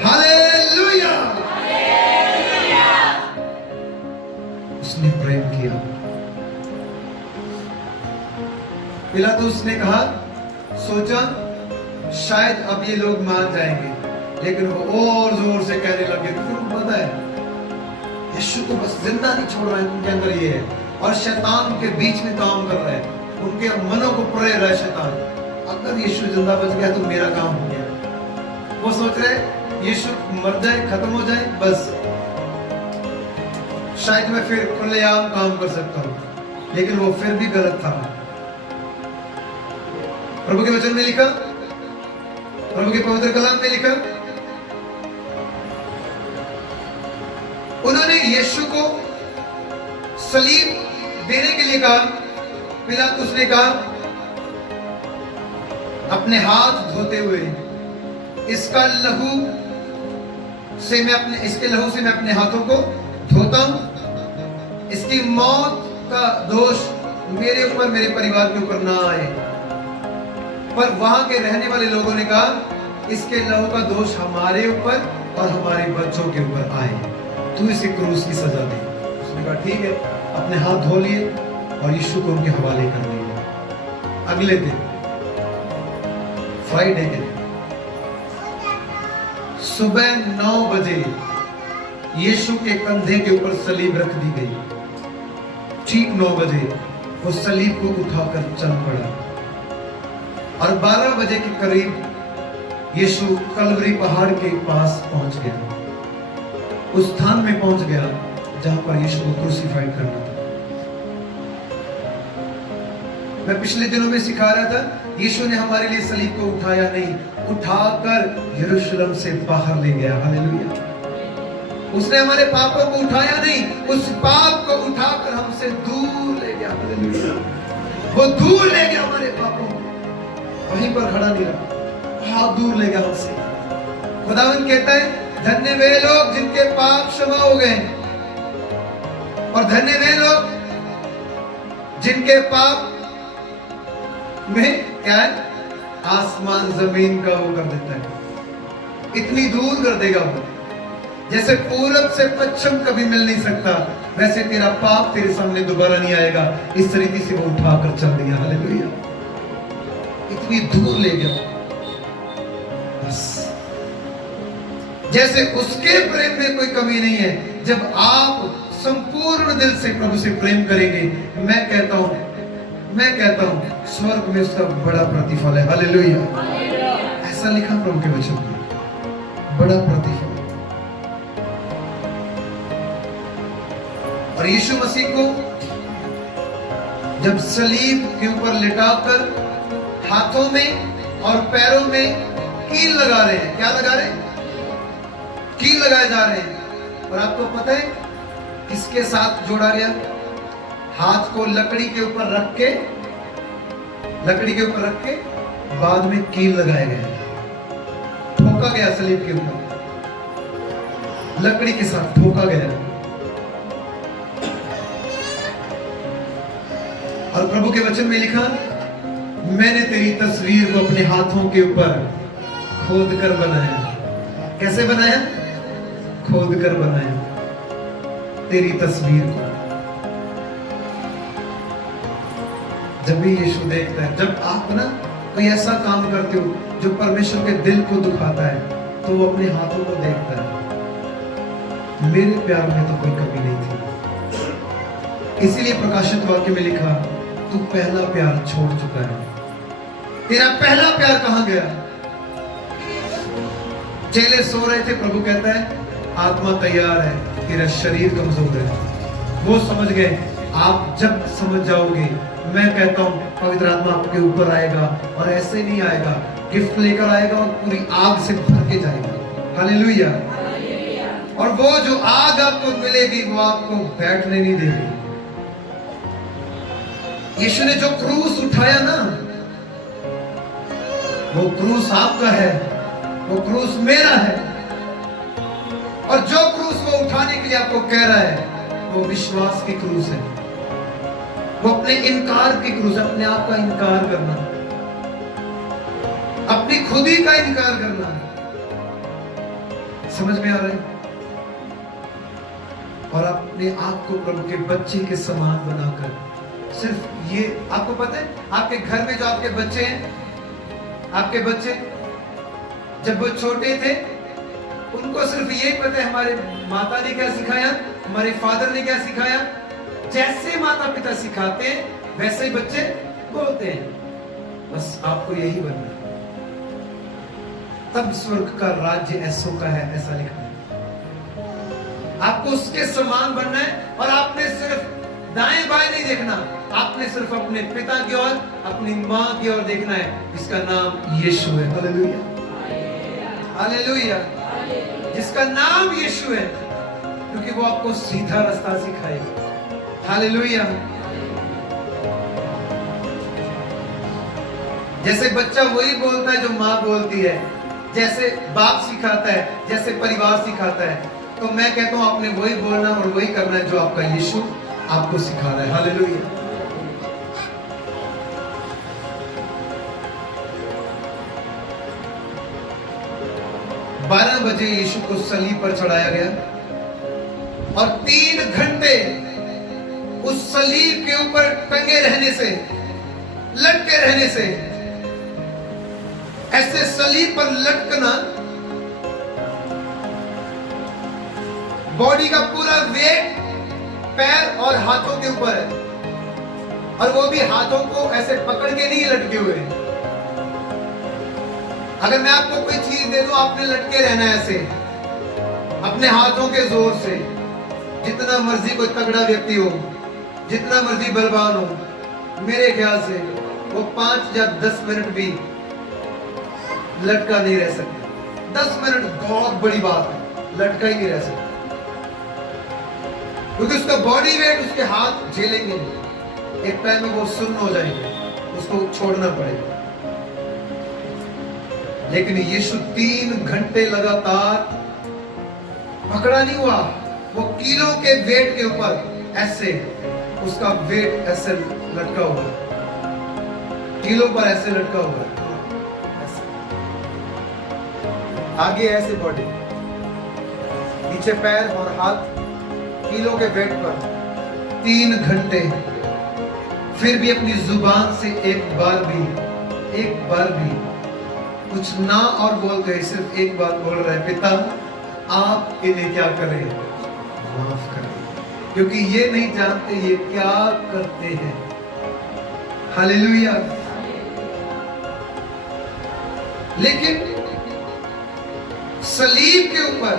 हालेलुया। उसने प्रेम किया। पिलातुस ने कहा, सोचा शायद अब ये लोग मान जाएंगे, लेकिन वो और जोर से कहने लगे, फिर पता है यीशु को बस जिंदा नहीं छोड़ रहा है, उनके अंदर ये है, और शैतान के बीच में काम कर रहा है, उनके मनों को पुरे रहा है शैतान। अगर यीशु जिंदा बच गया तो मेरा काम हो गया। वो सोच रहे यीशु मर जाए, खत्म हो जाए, बस शायद मैं फिर खुलेआम काम कर सकता हूं, लेकिन वो फिर भी गलत था। प्रभु के वचन में लिखा, प्रभु के पवित्र कलाम में लिखा, उन्होंने यीशु को सलीब देने के लिए कहा। पिलातुस ने कहा, अपने हाथ धोते हुए इसका लहू से मैं अपने इसके लहू से मैं अपने हाथों को धोता हूं, इसकी मौत का दोष मेरे ऊपर, मेरे परिवार के ऊपर ना आए। पर वहां के रहने वाले लोगों ने कहा, इसके लहू का दोष हमारे ऊपर और हमारे बच्चों के ऊपर आए, तू इसे क्रूस की सजा दे। उसने कहा ठीक है, अपने हाथ धो लिए और यीशु को उनके हवाले कर दिए। अगले दिन फ्राइडे के दिन सुबह 9 बजे यीशु के कंधे के ऊपर सलीब रख दी गई। ठीक 9 बजे वो सलीब को उठाकर चल पड़ा, और 12 बजे के करीब यीशु कलवरी पहाड़ के पास पहुंच गया, उस स्थान में पहुंच गया जहां पर यीशु को क्रूसीफाइड करना था। मैं पिछले दिनों में सिखा रहा था, यीशु ने हमारे लिए सलीब को उठाया नहीं, उठाकर यरूशलेम से बाहर ले गया। हालेलुया। उसने हमारे पापों को उठाया नहीं, उस पाप को उठाकर हमसे दूर ले गया। हालेलुया। वो दूर ले गया हमारे पापों को, वहीं पर खड़ा नहीं रहा, बहुत दूर ले गया हमसे। खुदावंद कहता है, धन्य वे लोग जिनके पाप क्षमा हो गए, और धन्य वे लोग जिनके पाप में क्या है, आसमान जमीन का वो कर देता है, इतनी दूर कर देगा वो। जैसे पूरब से पश्चिम कभी मिल नहीं सकता, वैसे तेरा पाप तेरे सामने दोबारा नहीं आएगा। इस तरीके से वो उठाकर चल दिया। हालेलुया। इतनी दूर ले गया। बस जैसे उसके प्रेम में कोई कमी नहीं है। जब आप संपूर्ण दिल से प्रभु से प्रेम करेंगे, मैं कहता हूं स्वर्ग में उसका बड़ा प्रतिफल है। हालेलुया। ऐसा लिखा प्रभु के वचन में, बड़ा प्रतिफल। और यीशु मसीह को जब सलीब के ऊपर लिटाकर हाथों में और पैरों में कील लगा रहे हैं, क्या लगा रहे हैं? कील लगाए जा रहे हैं। और आपको पता है किसके साथ जोड़ा गया? हाथ को लकड़ी के ऊपर रख के बाद में कील लगाए गए, ठोका गया सलीब के ऊपर, लकड़ी के साथ ठोका गया। और प्रभु के वचन में लिखा, मैंने तेरी तस्वीर को अपने हाथों के ऊपर खोद कर बनाया। कैसे बनाया? खोद कर बनाया तेरी तस्वीर को। जब भी यीशु देखता है, जब आप ना कोई ऐसा काम करते हो जो परमेश्वर के दिल को दुखाता है, तो वो अपने हाथों को देखता है। मेरे प्यार में तो कोई कमी नहीं थी, इसीलिए प्रकाशित वाक्य में लिखा, तू पहला प्यार छोड़ चुका है। तेरा पहला प्यार कहां गया? चेले सो रहे थे, प्रभु कहता है आत्मा तैयार है, तेरा शरीर कमजोर है। वो समझ गए। आप जब समझ जाओगे, मैं कहता हूं पवित्र आत्मा आपके ऊपर आएगा, और ऐसे नहीं आएगा, गिफ्ट लेकर आएगा और पूरी आग से भर के जाएगा। हालेलुया। और वो जो आग आपको मिलेगी, वो आपको बैठने नहीं देगी। यीशु ने जो क्रूस उठाया ना, वो क्रूस आपका है, वो क्रूस मेरा है। और जो क्रूस वो उठाने के लिए आपको कह रहा है, वो विश्वास की क्रूस है। वो अपने इनकार की क्रूस, अपने आप का इनकार करना, अपनी खुदी का इनकार करना। समझ में आ रहा है? और अपने आप को प्रभु के बच्चे के समान बनाकर, सिर्फ ये आपको पता है, आपके घर में जो आपके बच्चे हैं, आपके बच्चे जब वो छोटे थे, उनको सिर्फ ये पता है हमारे माता ने क्या सिखाया, हमारे फादर ने क्या सिखाया। जैसे माता पिता सिखाते हैं, वैसे ही बच्चे बोलते हैं। बस आपको यही बनना है, तब स्वर्ग का राज्य ऐसों का है, ऐसा लिखा है। आपको उसके समान बनना है। और आपने सिर्फ दाएं बाएं नहीं देखना, आपने सिर्फ अपने पिता की ओर, अपनी मां की ओर देखना है, जिसका नाम यीशु है। Hallelujah, hallelujah. जिसका नाम यीशु है, क्योंकि वो आपको सीधा रास्ता सिखाएगा। हालेलुया। जैसे बच्चा वही बोलता है जो मां बोलती है, जैसे बाप सिखाता है, जैसे परिवार सिखाता है, तो मैं कहता हूं आपने वही बोलना और वही करना है जो आपका यीशु आपको सिखा रहा है। हालेलुया। 12 बजे यीशु को सलीब पर चढ़ाया गया और 3 घंटे उस सलीब के ऊपर टंगे रहने से, लटके रहने से, ऐसे सलीब पर लटकना, बॉडी का पूरा वेट पैर और हाथों के ऊपर है, और वो भी हाथों को ऐसे पकड़ के नहीं लटके हुए। अगर मैं आपको कोई चीज दे दूं, आपने लटके रहना है ऐसे अपने हाथों के जोर से। जितना मर्जी कोई तगड़ा व्यक्ति हो, जितना मर्जी बलवान हो, मेरे ख्याल से वो 5 या 10 मिनट भी लटका नहीं रह सकता। 10 मिनट बहुत बड़ी बात है, लटका ही नहीं रह सकता, क्योंकि उसका बॉडी वेट उसके हाथ झेलेंगे नहीं। एक टाइम में वो सुन्न हो जाएंगे, उसको छोड़ना पड़ेगा। लेकिन यीशु 3 घंटे लगातार पकड़ा नहीं हुआ। वो किलो के वेट के ऊपर ऐसे, उसका वेट ऐसे लटका हुआ, किलो पर ऐसे लटका हुआ, आगे ऐसे बॉडी, नीचे पैर और हाथ किलो के वेट पर 3 घंटे। फिर भी अपनी जुबान से एक बार भी कुछ ना और बोल गए, सिर्फ एक बात बोल रहा है, पिता आप इन्हें क्या करें, माफ करें, क्योंकि ये नहीं जानते ये क्या करते हैं। हालेलुया। लेकिन सलीब के ऊपर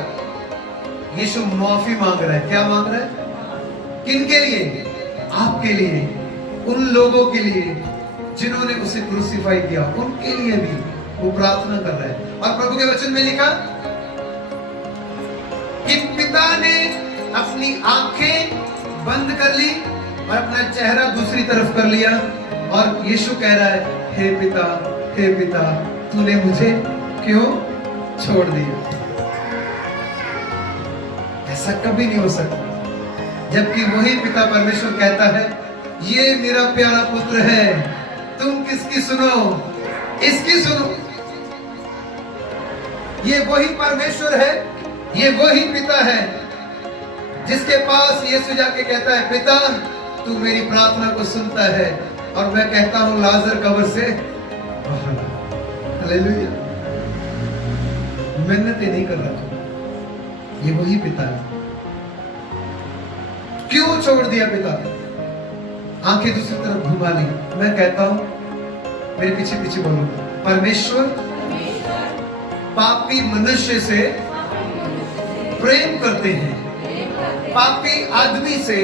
यीशु माफी मांग रहा है। क्या मांग रहा है? किनके लिए? आपके लिए, उन लोगों के लिए जिन्होंने उसे क्रूसीफाई किया, उनके लिए भी वो प्रार्थना कर रहा है। और प्रभु के वचन में लिखा कि पिता ने अपनी आंखें बंद कर ली और अपना चेहरा दूसरी तरफ कर लिया, और यीशु कह रहा है, हे पिता तूने मुझे क्यों छोड़ दिया? ऐसा कभी नहीं हो सकता, जबकि वही पिता परमेश्वर कहता है, ये मेरा प्यारा पुत्र है, तुम किसकी सुनो? इसकी सुनो। ये वही परमेश्वर है, ये वही पिता है जिसके पास यीशु जाके कहता है, पिता तू मेरी प्रार्थना को सुनता है और मैं कहता हूं लाजर कब्र से बाहर आ। हालेलुया। मेहनतें नहीं कर रहा था, ये वही पिता है। क्यों छोड़ दिया पिता? आंखें दूसरी तरफ घुमा ली। मैं कहता हूं, मेरे पीछे पीछे बोलो, परमेश्वर पापी मनुष्य से प्रेम करते हैं, पापी आदमी से,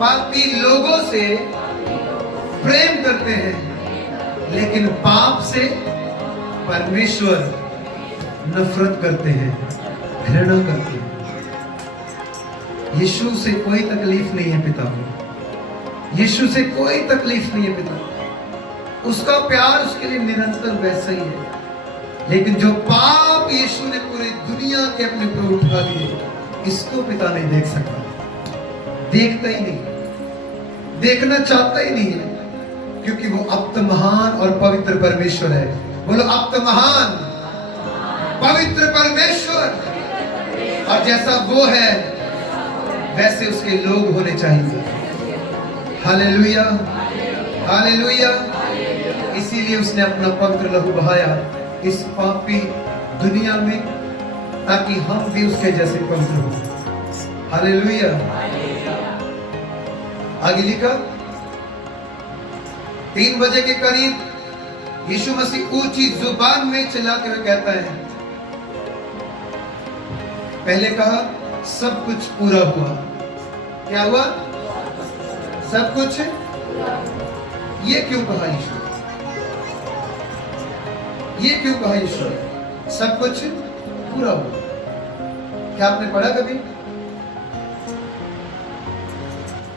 पापी लोगों से प्रेम करते हैं, लेकिन पाप से परमेश्वर नफरत करते हैं, घृणा करते हैं। यीशु से कोई तकलीफ नहीं है पिता को, यीशु से कोई तकलीफ नहीं है पिता, उसका प्यार उसके लिए निरंतर वैसा ही है। लेकिन जो पाप यीशु ने पूरी दुनिया के अपने ऊपर उठा लिए, इसको पिता नहीं देख सकता, देखता ही नहीं, देखना चाहता ही नहीं है, क्योंकि वो अब तो महान और पवित्र परमेश्वर है। बोलो, अब तो महान पवित्र परमेश्वर, और जैसा वो है वैसे उसके लोग होने चाहिए। Hallelujah, hallelujah. इसीलिए उसने अपना पवित्र लहू बहाया इस पापी दुनिया में, ताकि हम भी उसके जैसे पवित्र हो। हालेलुया। आगे लिखा, 3 बजे के करीब यीशु मसीह ऊंची जुबान में चिल्लाकर कहता है, पहले कहा सब कुछ पूरा हुआ। क्या हुआ? सब कुछ। ये क्यों कहा यीशु? ये क्यों कहा यीशु? सब कुछ पूरा हुआ। क्या आपने पढ़ा कभी?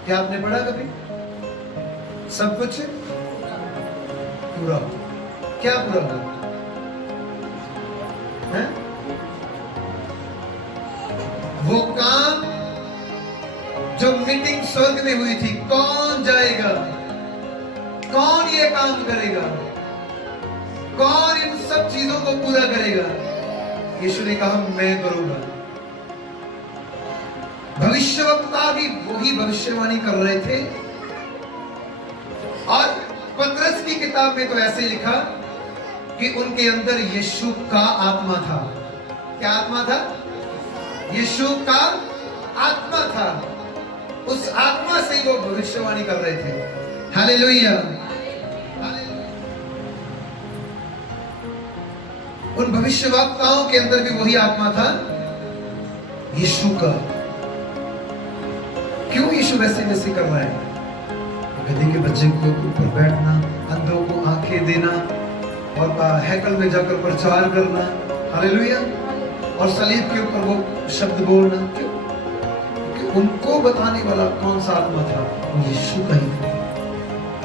क्या आपने पढ़ा कभी? सब कुछ पूरा हुआ। क्या पूरा हुआ? है? वो काम जो मीटिंग स्वर्ग में हुई थी, कौन जाएगा, कौन ये काम करेगा, कौन इन सब चीजों को पूरा करेगा? यीशु ने कहा, मैं करूंगा। भविष्यवक्ता भी वही भविष्यवाणी कर रहे थे, और पतरस की किताब में तो ऐसे लिखा कि उनके अंदर यीशु का आत्मा था। क्या आत्मा था? यीशु का आत्मा था। उस आत्मा से वो भविष्यवाणी कर रहे थे। हालेलुया। उन भविष्यवक्ताओं के अंदर भी वही आत्मा था यीशु का। क्यों यीशु वैसे वैसे कर रहा है? गधे के बच्चे को ऊपर बैठना, अंधों को आंखें देना और हैकल में जाकर प्रचार करना, हालेलुया, और सलीब के ऊपर वो शब्द बोलना। क्यों? क्योंकि उनको बताने वाला कौन सा आत्मा था? वो यीशु का ही था।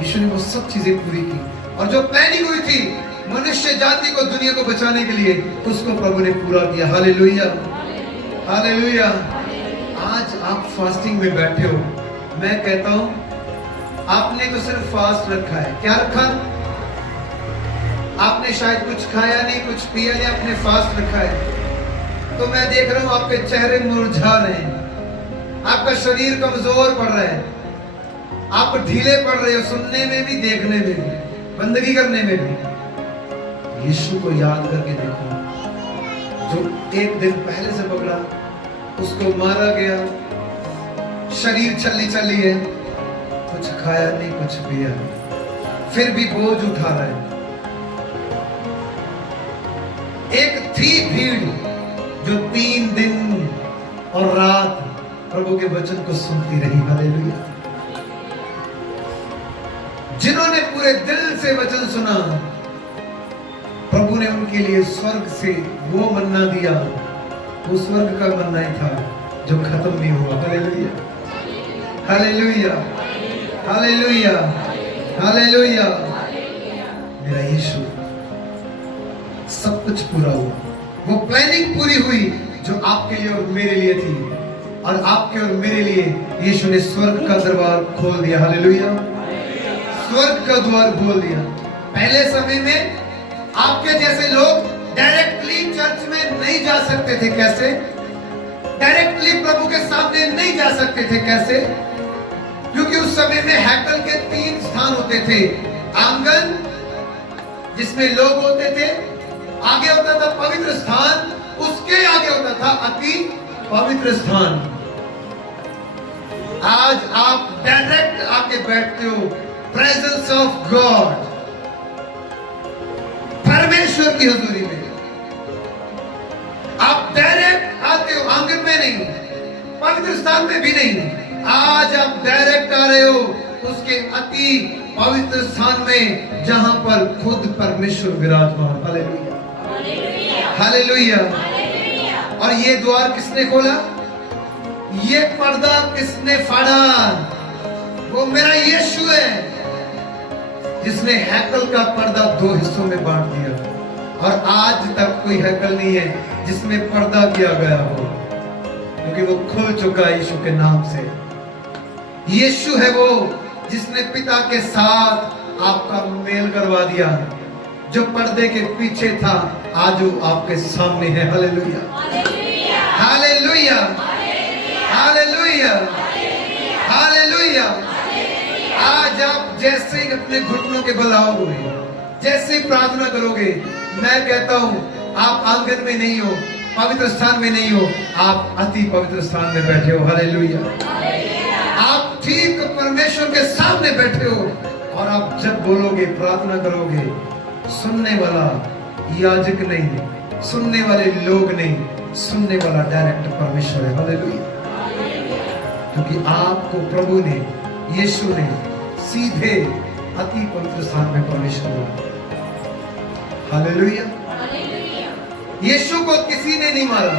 यीशु ने वो सब चीजें पूरी की, और जो प्लानिंग हुई थी मनुष्य जाति को, दुनिया को बचाने के लिए, उसको प्रभु ने पूरा किया। Hallelujah, hallelujah. आज आप फास्टिंग में बैठे हो, मैं कहता हूं आपने तो सिर्फ फास्ट रखा है। क्या रखा? आपने शायद कुछ खाया नहीं, कुछ पिया नहीं, आपने फास्ट रखा है। तो मैं देख रहा हूं आपके चेहरे मुरझा रहे हैं, आपका शरीर कमजोर पड़ रहा है, आप ढीले पड़ रहे हो, सुनने में भी, देखने में भी, बंदगी करने में भी। यीशु को याद करके देखो, जो एक दिन पहले से पकड़ा, उसको मारा गया, शरीर छल्ली छल्ली है, कुछ खाया नहीं, कुछ पिया नहीं, फिर भी बोझ उठा रहा है। एक थी भीड़ जो 3 दिन और रात प्रभु के वचन को सुनती रही। हालेलुया। जिन्होंने पूरे दिल से वचन सुना, प्रभु ने उनके लिए स्वर्ग से वो मन्ना दिया, वो स्वर्ग का मन्ना ही था जो खत्म नहीं हुआ। Hallelujah, hallelujah, hallelujah, hallelujah. मेरा यीशु, सब कुछ पूरा हुआ, वो प्लानिंग पूरी हुई जो आपके लिए और मेरे लिए थी, और आपके और मेरे लिए यीशु ने स्वर्ग का दरबार खोल दिया। हालेलुया, स्वर्ग का द्वार खोल दिया। पहले समय में आपके जैसे लोग डायरेक्टली चर्च में नहीं जा सकते थे। कैसे? डायरेक्टली प्रभु के सामने नहीं जा सकते थे। कैसे? क्योंकि उस समय में हैकल के 3 स्थान होते थे। आंगन जिसमें लोग होते थे, आगे होता था पवित्र स्थान, उसके आगे होता था अति पवित्र स्थान। आज आप डायरेक्ट आके बैठते हो प्रेजेंस ऑफ गॉड, परमेश्वर की हुजूरी में। आप डायरेक्ट आते हो, आंगन में नहीं, पवित्र स्थान में भी नहीं। आज आप डायरेक्ट आ रहे हो उसके अति पवित्र स्थान में, जहां पर खुद परमेश्वर विराजमान। Hallelujah, hallelujah. और ये द्वार किसने खोला? ये पर्दा किसने फाड़ा? वो मेरा यीशु है, जिसने हैकल का पर्दा 2 हिस्सों में बांट दिया। और आज तक कोई हैकल नहीं है जिसमें पर्दा किया गया हो, क्योंकि वो खुल चुका है यीशु के नाम से। यीशु है वो जिसने पिता के साथ आपका मेल करवा दिया। जो पर्दे के पीछे था, आज वो आपके सामने है। Hallelujah, hallelujah, hallelujah, hallelujah. आज आप जैसे ही अपने घुटनों के बल आओगे, जैसे ही प्रार्थना करोगे, मैं कहता हूं आप आंगन में नहीं हो, पवित्र स्थान में नहीं हो, आप अति पवित्र स्थान में बैठे हो। हालेलुया। आप ठीक परमेश्वर के सामने बैठे हो, और आप जब बोलोगे, प्रार्थना करोगे, सुनने वाला याजक नहीं, सुनने वाले लोग नहीं, सुनने वाला डायरेक्ट परमेश्वर है। हालेलुया। क्योंकि आपको प्रभु ने, यीशु ने सीधे अति पवित्र स्थान में प्रवेश किया। हालेलुया। यीशु को किसी ने नहीं मारा।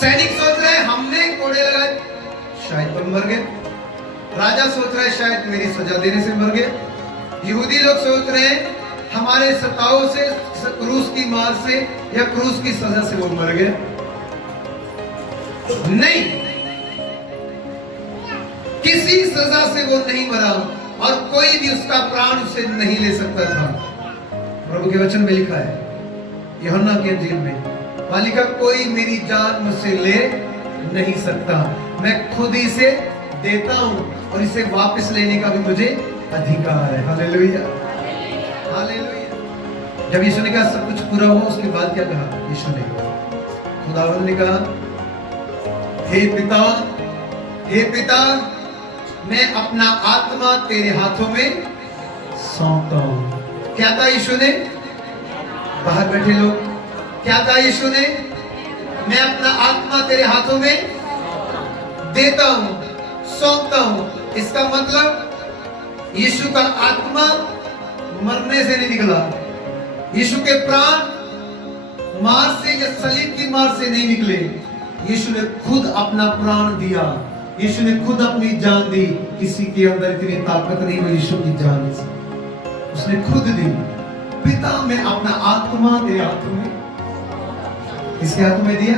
सैनिक सोच रहे हैं हमने कोड़े लगाए, शायद तुम मर गए। राजा सोच रहा है शायद मेरी सजा देने से मर गए। यहूदी लोग सोच रहे हैं हमारे सताओं से, क्रूस की मार से या क्रूस की सजा से वो मर गए। नहीं, किसी सजा से वो नहीं मरा, और कोई भी उसका प्राण उसे नहीं ले सकता था। प्रभु के वचन में लिखा है, यूहन्ना के इंजील में, मालिका कोई मेरी जान मुझसे ले नहीं सकता, मैं खुद ही से देता हूं, और इसे वापस लेने का भी मुझे अधिकार है। Hallelujah, hallelujah. जब यीशु ने कहा सब कुछ पूरा हुआ, उसके बाद क्या कहा यीशु ने? खुदावंद ने कहा, हे पिता, हे पिता, मैं अपना आत्मा तेरे हाथों में सौंपता हूं। क्या कहा यीशु ने? बाहर बैठे लोग, क्या कहा यीशु ने? मैं अपना आत्मा तेरे हाथों में देता हूं, सौंपता हूं। इसका मतलब यीशु का आत्मा मरने से नहीं निकला, यीशु के प्राण मार से या सलीब की मार से नहीं निकले। यीशु ने खुद अपना प्राण दिया, यीशु ने खुद अपनी जान दी। किसी के अंदर इतनी ताकत नहीं, वो यीशु की जान उसने खुद दी। पिता, मैं अपना आत्मा तेरे हाथों में, किसके हाथों में दिया?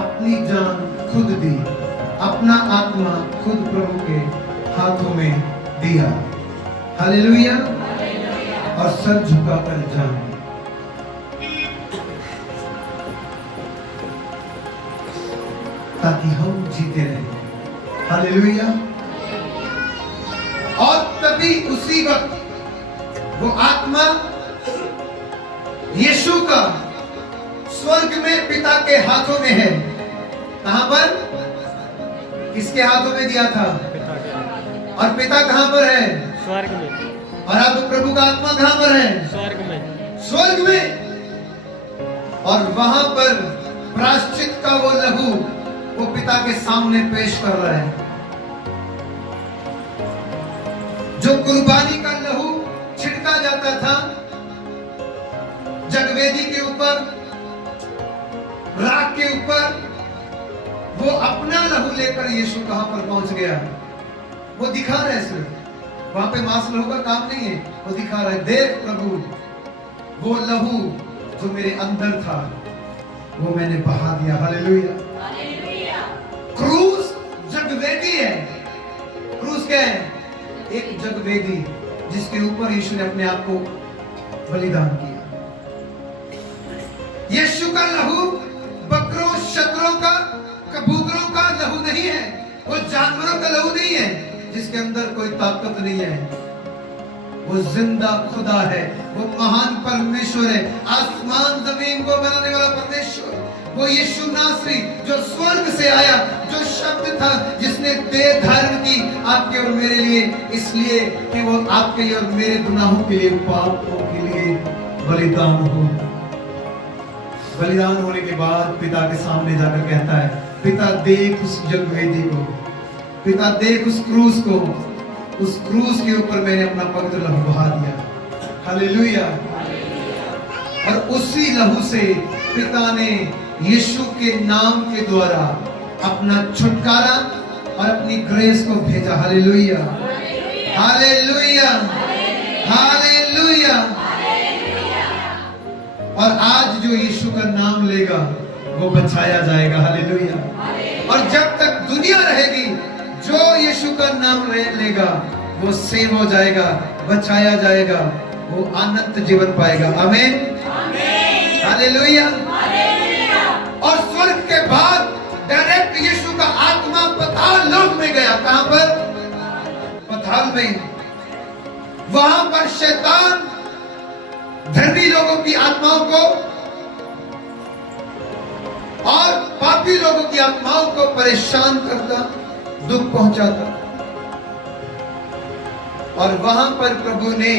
अपनी जान खुद दी, अपना आत्मा खुद प्रभु के हाथों में दिया। हालेलुया। और सर झुकाकर जान, ताकि हम जीते रहे। हालेलुया। और तभी उसी वक्त वो आत्मा यीशु का स्वर्ग में पिता के हाथों में है। कहां पर? किसके हाथों में दिया था? और पिता कहां पर है? स्वर्ग में। और अब प्रभु का आत्मा कहां पर है? स्वर्ग में। स्वर्ग में। और वहां पर प्रायश्चित का वो लहू वो पिता के सामने पेश कर रहा है। जो कुर्बानी का लहू छिड़का जाता था जगवेदी के ऊपर, राख के ऊपर, वो अपना लहू लेकर यीशु कहां पर पहुंच गया? वो दिखा रहा है सिर्फ, वहां पे मांस लहू का काम नहीं है। वो दिखा रहा है, देख प्रभु, वो लहू जो मेरे अंदर था वो मैंने बहा दिया। हालेलुया। क्रूस जगवेदी है। क्रूस क्या है? एक जगवेदी जिसके ऊपर यीशु ने अपने आप को बलिदान किया। यीशु का लहू बकरों, शतरों का, कबूतरों का लहू नहीं है। वो जानवरों का लहू नहीं है जिसके अंदर कोई ताकत नहीं है। वो जिंदा खुदा है, वो महान परमेश्वर है, आसमान जमीन को बनाने वाला परमेश्वर। वो यीशु नासरी जो स्वर्ग से आया, जो शब्द था जिसने देह धारण की आपके और मेरे लिए, इसलिए कि वो आपके लिए और मेरे गुनाहों के लिए, पापों के लिए बलिदान हो। बलिदान होने के बाद पिता के सामने जाकर कहता है, पिता देख उस जगवेदी को, पिता देख उस क्रूस को, उस क्रूस के ऊपर मैंने अपना पवित्र लहू बहा दिया। हालेलुया। और उसी लहू से पिता ने यीशु के नाम के द्वारा अपना छुटकारा और अपनी ग्रेस को भेजा। Hallelujah, hallelujah, hallelujah. और आज जो यीशु का नाम लेगा वो बचाया जाएगा। हालेलुया। और जब तक दुनिया रहेगी, जो यीशु का नाम लेगा वो सेव हो जाएगा, बचाया जाएगा, वो अनंत जीवन पाएगा। आमीन, हालेलुया। और स्वर्ग के बाद डायरेक्ट यीशु का आत्मा पाताल लोक में गया। कहां पर? पाताल में। वहां पर शैतान धर्मी लोगों की आत्माओं को और पापी लोगों की आत्माओं को परेशान करता, दुख पहुंचाता। और वहां पर प्रभु ने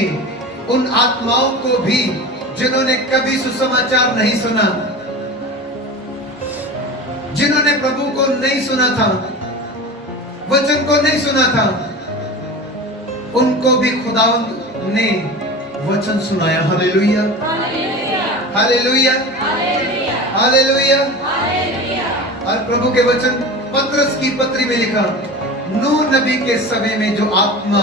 उन आत्माओं को भी जिन्होंने कभी सुसमाचार नहीं सुना, जिन्होंने प्रभु को नहीं सुना था, वचन को नहीं सुना था, उनको भी खुदावंद ने वचन सुनाया। Hallelujah, hallelujah, hallelujah. और प्रभु के वचन पत्रस की पत्री में लिखा, नूह नबी के समय में जो आत्मा,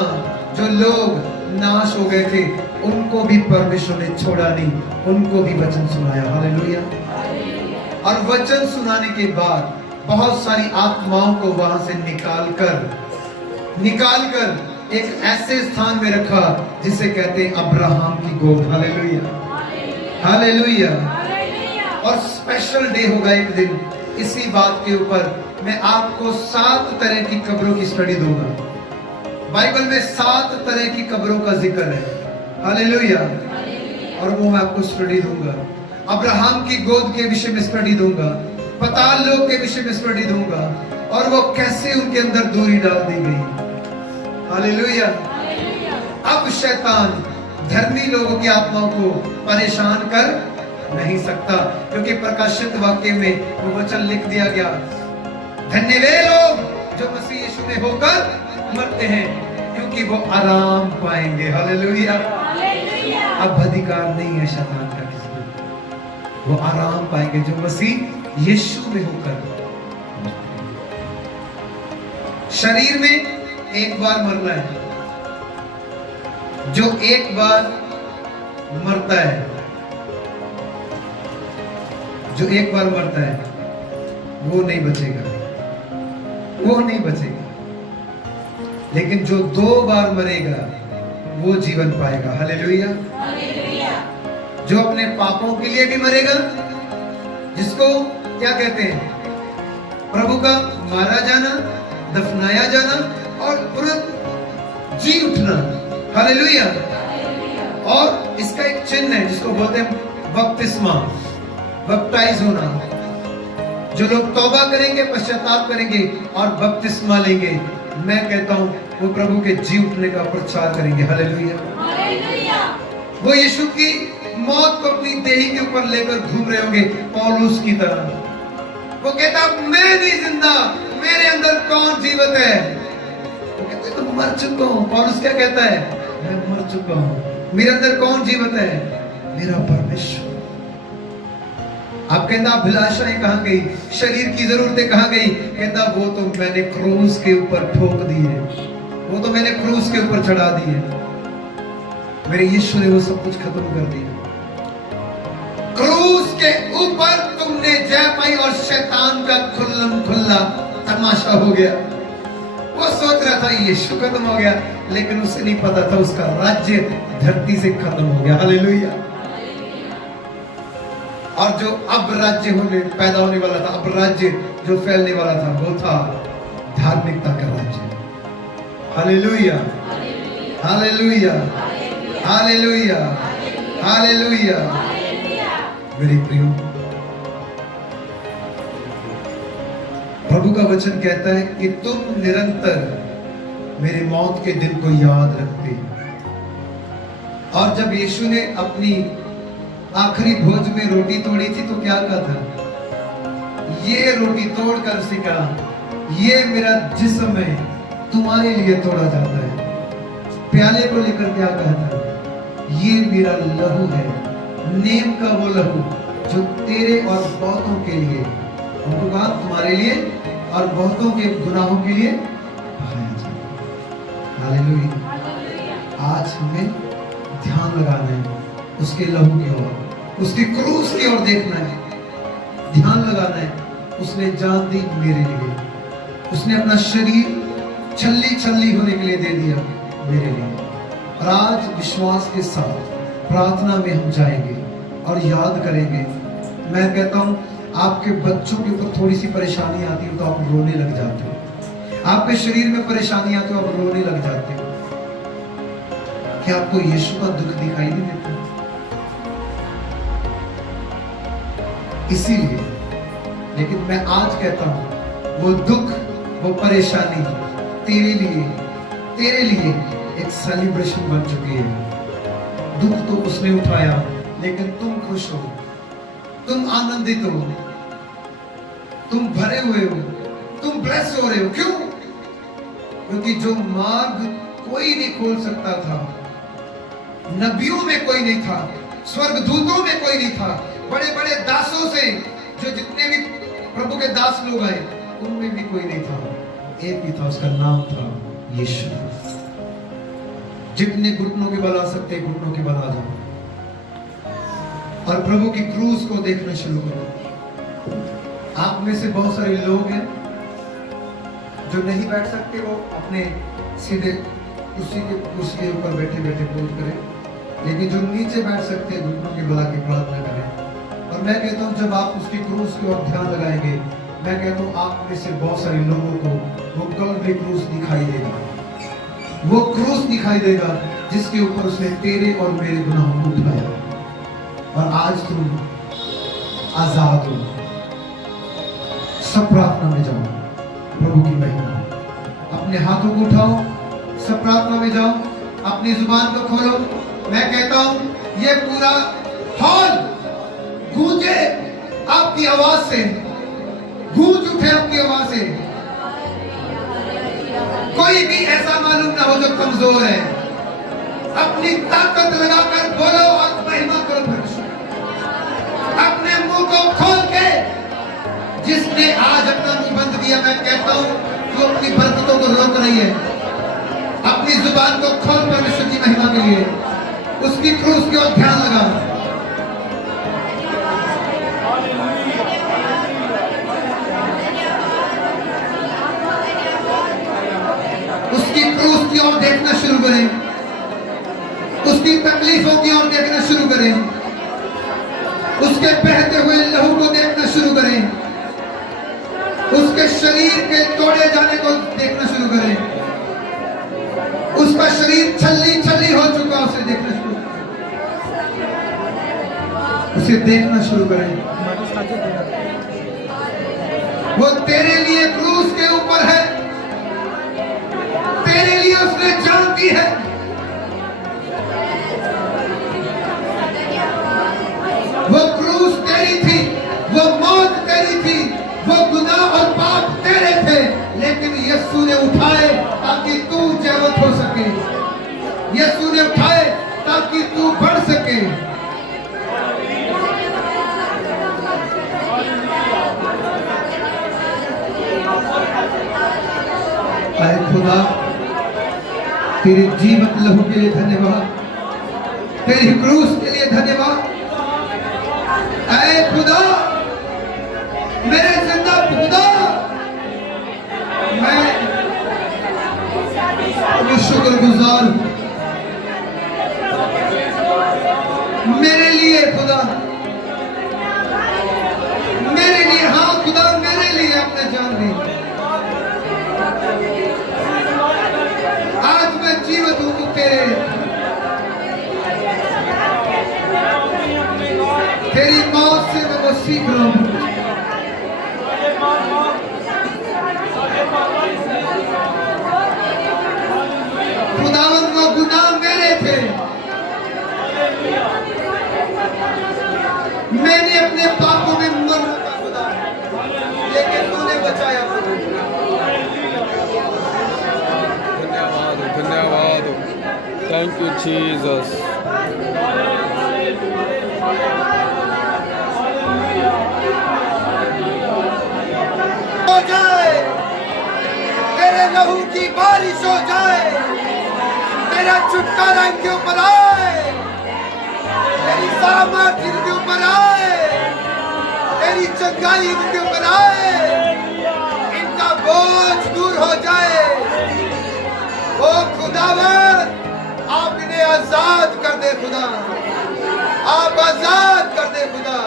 जो लोग नाश हो गए थे, उनको भी परमेश्वर ने छोड़ा नहीं, उनको भी वचन सुनाया। हालेलुया। और वचन सुनाने के बाद बहुत सारी आत्माओं को वहां से निकालकर एक ऐसे स्थान में रखा जिसे कहते हैं अब्राहम की गोद। Hallelujah, hallelujah. और स्पेशल डे होगा एक दिन। इसी बात के ऊपर मैं आपको 7 तरह की कब्रों की स्टडी दूंगा। बाइबल में 7 तरह की कब्रों का जिक्र है। हालेलुया। और वो मैं आपको स्टडी दूंगा। अब्राहम की गोद के विषय में स्टडी दूंगा, पाताल लोक के विषय में स्टडी दूंगा, और वो कैसे उनके अंदर दूरी डाल दी गई। हालेलुया। अब शैतान धर्मी लोगों की आत्माओं को परेशान कर नहीं सकता, क्योंकि प्रकाशित वाक्य में वो वचन लिख दिया गया, धन्य वे लोग जो मसीह यीशु में होकर मरते हैं, क्योंकि वो आराम पाएंगे। हालेलुया। अब अधिकार नहीं है शैतान का किसी को, वो आराम पाएंगे जो मसीह यीशु में होकर। शरीर में एक बार मरना है, जो एक बार मरता है, जो एक बार मरता है वो नहीं बचेगा, वो नहीं बचेगा। लेकिन जो 2 बार मरेगा वो जीवन पाएगा। हालेलुया। जो अपने पापों के लिए भी मरेगा, जिसको क्या कहते हैं, प्रभु का मारा जाना, दफनाया जाना और तुरंत जी उठना। हालेलुया। और इसका एक चिन्ह है जिसको बोलते हैं बपतिस्मा, बपटाइज होना। जो लोग तौबा करेंगे, पश्चाताप करेंगे और बपतिस्मा लेंगे, मैं कहता हूं वो प्रभु के जी उठने का प्रचार करेंगे। हालेलुया। वो यीशु की मौत को अपनी देही के ऊपर लेकर घूम रहे होंगे पौलुस की तरह। वो कहता मैं नहीं जिंदा, मेरे अंदर कौन जीवित है? वो कहते तुम मर चुका हूं। पौलुस क्या कहता है? मैं मर चुका हूं। मेरे अंदर कौन जीवित है? मेरा परमेश्वर। आप कहता अभिलाषाएं कहां गई, शरीर की जरूरतें कहां गई? कहता वो तो मैंने क्रूस के ऊपर ठोक दी है, वो तो मैंने क्रूस के ऊपर चढ़ा दी है। मेरे यीशु ने वो सब कुछ खत्म कर दिया। क्रूस के ऊपर तुमने जय पाई और शैतान का खुल्लम खुल्ला तमाशा हो गया। वो सोच रहा था यीशु खत्म हो गया, लेकिन उसे नहीं पता था उसका राज्य धरती से खत्म हो गया। हालेलुया। और जो अब राज्य पैदा होने वाला था, अब राज्य जो फैलने वाला था, वो था धार्मिकता का राज्य। Hallelujah, hallelujah, hallelujah, hallelujah. मेरे प्रियो, प्रभु का वचन कहता है कि तुम निरंतर मेरे मौत के दिन को याद रखते। और जब यीशु ने अपनी आखिरी भोज में रोटी तोड़ी थी तो क्या कहा था? ये रोटी तोड़कर उसने कहा, ये मेरा जिस्म है, तुम्हारे लिए तोड़ा जाता है। प्याले को लेकर क्या कहा था? ये मेरा लहू है, नेम का वो लहू जो तेरे और बहुतों के लिए, उनको कहा तुम्हारे लिए और बहुतों के गुनाहों के लिए बहाया जाता है। हालेलुया। आज हमें ध्यान लगाना है उसके लहू की ओर, उसकी क्रूस की ओर देखना है, ध्यान लगाना है। उसने जान दी मेरे लिए, उसने अपना शरीर छल्ली छल्ली होने के लिए दे दिया मेरे लिए। और आज विश्वास के साथ प्रार्थना में हम जाएंगे और याद करेंगे। मैं कहता हूं आपके बच्चों के ऊपर थोड़ी सी परेशानी आती हो तो आप रोने लग जाते हो, आपके शरीर में परेशानी आती हो आप रोने लग जाते हो। क्या आपको यीशु का दुख दिखाई नहीं देता? इसीलिए, लेकिन मैं आज कहता हूं वो दुख, वो परेशानी तेरे लिए एक सेलिब्रेशन बन चुकी है। दुख तो उसने उठाया, लेकिन तुम खुश हो, तुम आनंदित हो, तुम भरे हुए हो, तुम ब्लेस हो रहे हो। क्यों? क्योंकि जो मार्ग कोई नहीं खोल सकता था, नबियों में कोई नहीं था, स्वर्गदूतों में कोई नहीं था, बड़े बड़े दासों से जो जितने भी प्रभु के दास लोग आए उनमें भी कोई नहीं था, एक ही था, उसका नाम था यीशु। जितने घुटनों के बल आ सकते घुटनों के बल आ जाओ और प्रभु की क्रूस को देखना शुरू करो। आप में से बहुत सारे लोग हैं जो नहीं बैठ सकते, वो अपने सीधे कुर्सी के ऊपर बैठे बैठे बोल करें, लेकिन जो नीचे बैठ सकते हैं घुटनों के बल आके प्रार्थना करें। और मैं कहता हूं जब आप उसकी क्रूस की ओर ध्यान लगाएंगे, मैं कहता हूं आप में से बहुत सारे लोगों को वो कल्वरी क्रूस दिखाई देगा, वो क्रूस दिखाई देगा जिसके ऊपर उसने तेरे और मेरे गुनाहों को उठाया। और आज तुम आजाद हो। सब प्रार्थना में जाओ, प्रभु की महिमा, अपने हाथों को उठाओ, सब प्रार्थना में जाओ, अपनी जुबान को खोलो मैं कहता हूं ये पूरा हॉल गूंजे आपकी आवाज से, गूंज उठे आपकी आवाज से। कोई भी ऐसा मालूम ना हो जो कमजोर है, अपनी ताकत लगाकर बोलो और महिमा करो परमेश्वर। अपने मुंह को खोल के, जिसने आज अपना मुंह बंद किया, मैं कहता हूं जो अपनी बरकतों को रोक रही है, अपनी जुबान को खोल परमेश्वर की महिमा के लिए, उसकी क्रूस की ओर ध्यान लगा। उसकी क्रूस की ओर देखना शुरू करें, उसकी तकलीफों की ओर देखना शुरू करें, उसके बहते हुए लहू को देखना शुरू करें, उसके शरीर के तोड़े जाने को देखना शुरू करें, उसका शरीर छल्ली छल्ली हो चुका, उसे देखना शुरू करें, उसे देखना शुरू करें। वो तेरे लिए क्रूस के ऊपर है, तेरे लिए उसने जान दी है। वो क्रूस तेरी थी, वो मौत तेरी थी, वो गुनाह और पाप तेरे थे, लेकिन यीशु ने उठाए ताकि तू जीवित हो सके। यीशु ने उठाए ताकि तू बढ़ सके। आए खुदा, तेरे जीवत लहू के लिए धन्यवाद, तेरी क्रूस के लिए धन्यवाद। ऐ खुदा, मेरे जिंदा खुदा, मैं शुक्रगुजार हूं मेरे लिए खुदा, मेरे लिए, हाँ खुदा, मेरे लिए आपने जान ली। आज मैं जीवित हूं तो तेरी मौत से मैं वो सीख रहा हूं। खुदावन, वो गुनाह मेरे थे, मैंने अपने पापों में मरना था खुदा, लेकिन तूने बचाया। धन्यवाद, धन्यवाद, थैंक यू जीसस। हो जाए, तेरे लहू की बारिश हो जाए, तेरा छुटकारा इनके ऊपर आए, तेरी सामर्थ्य इनके ऊपर आए, तेरी चंगाई इनके ऊपर आए, इनका बोझ दूर हो जाए। ओ खुदावन, आप इन्हें आजाद कर दे खुदा, आप आजाद कर दे खुदा।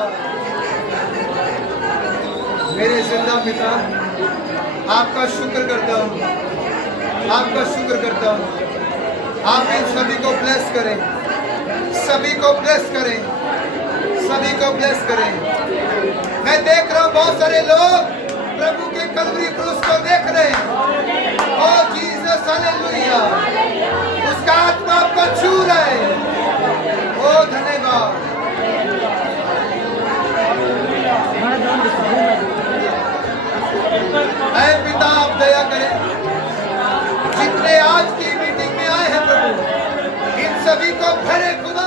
मेरे जिंदा पिता, आपका शुक्र करता हूँ, आपका शुक्र करता हूँ। आप इन सभी को ब्लेस करें, सभी को ब्लेस करें, सभी को ब्लेस करें। मैं देख रहा हूँ बहुत सारे लोग प्रभु के कलवरी क्रूस को देख रहे हैं। ओ जीसस, हालेलुया, उसका आत्मा आपको छू रहा है। ओ धन्यवाद। ऐ पिता, आप दया करें, जितने आज की मीटिंग में आए हैं प्रभु, इन सभी को भरे खुदा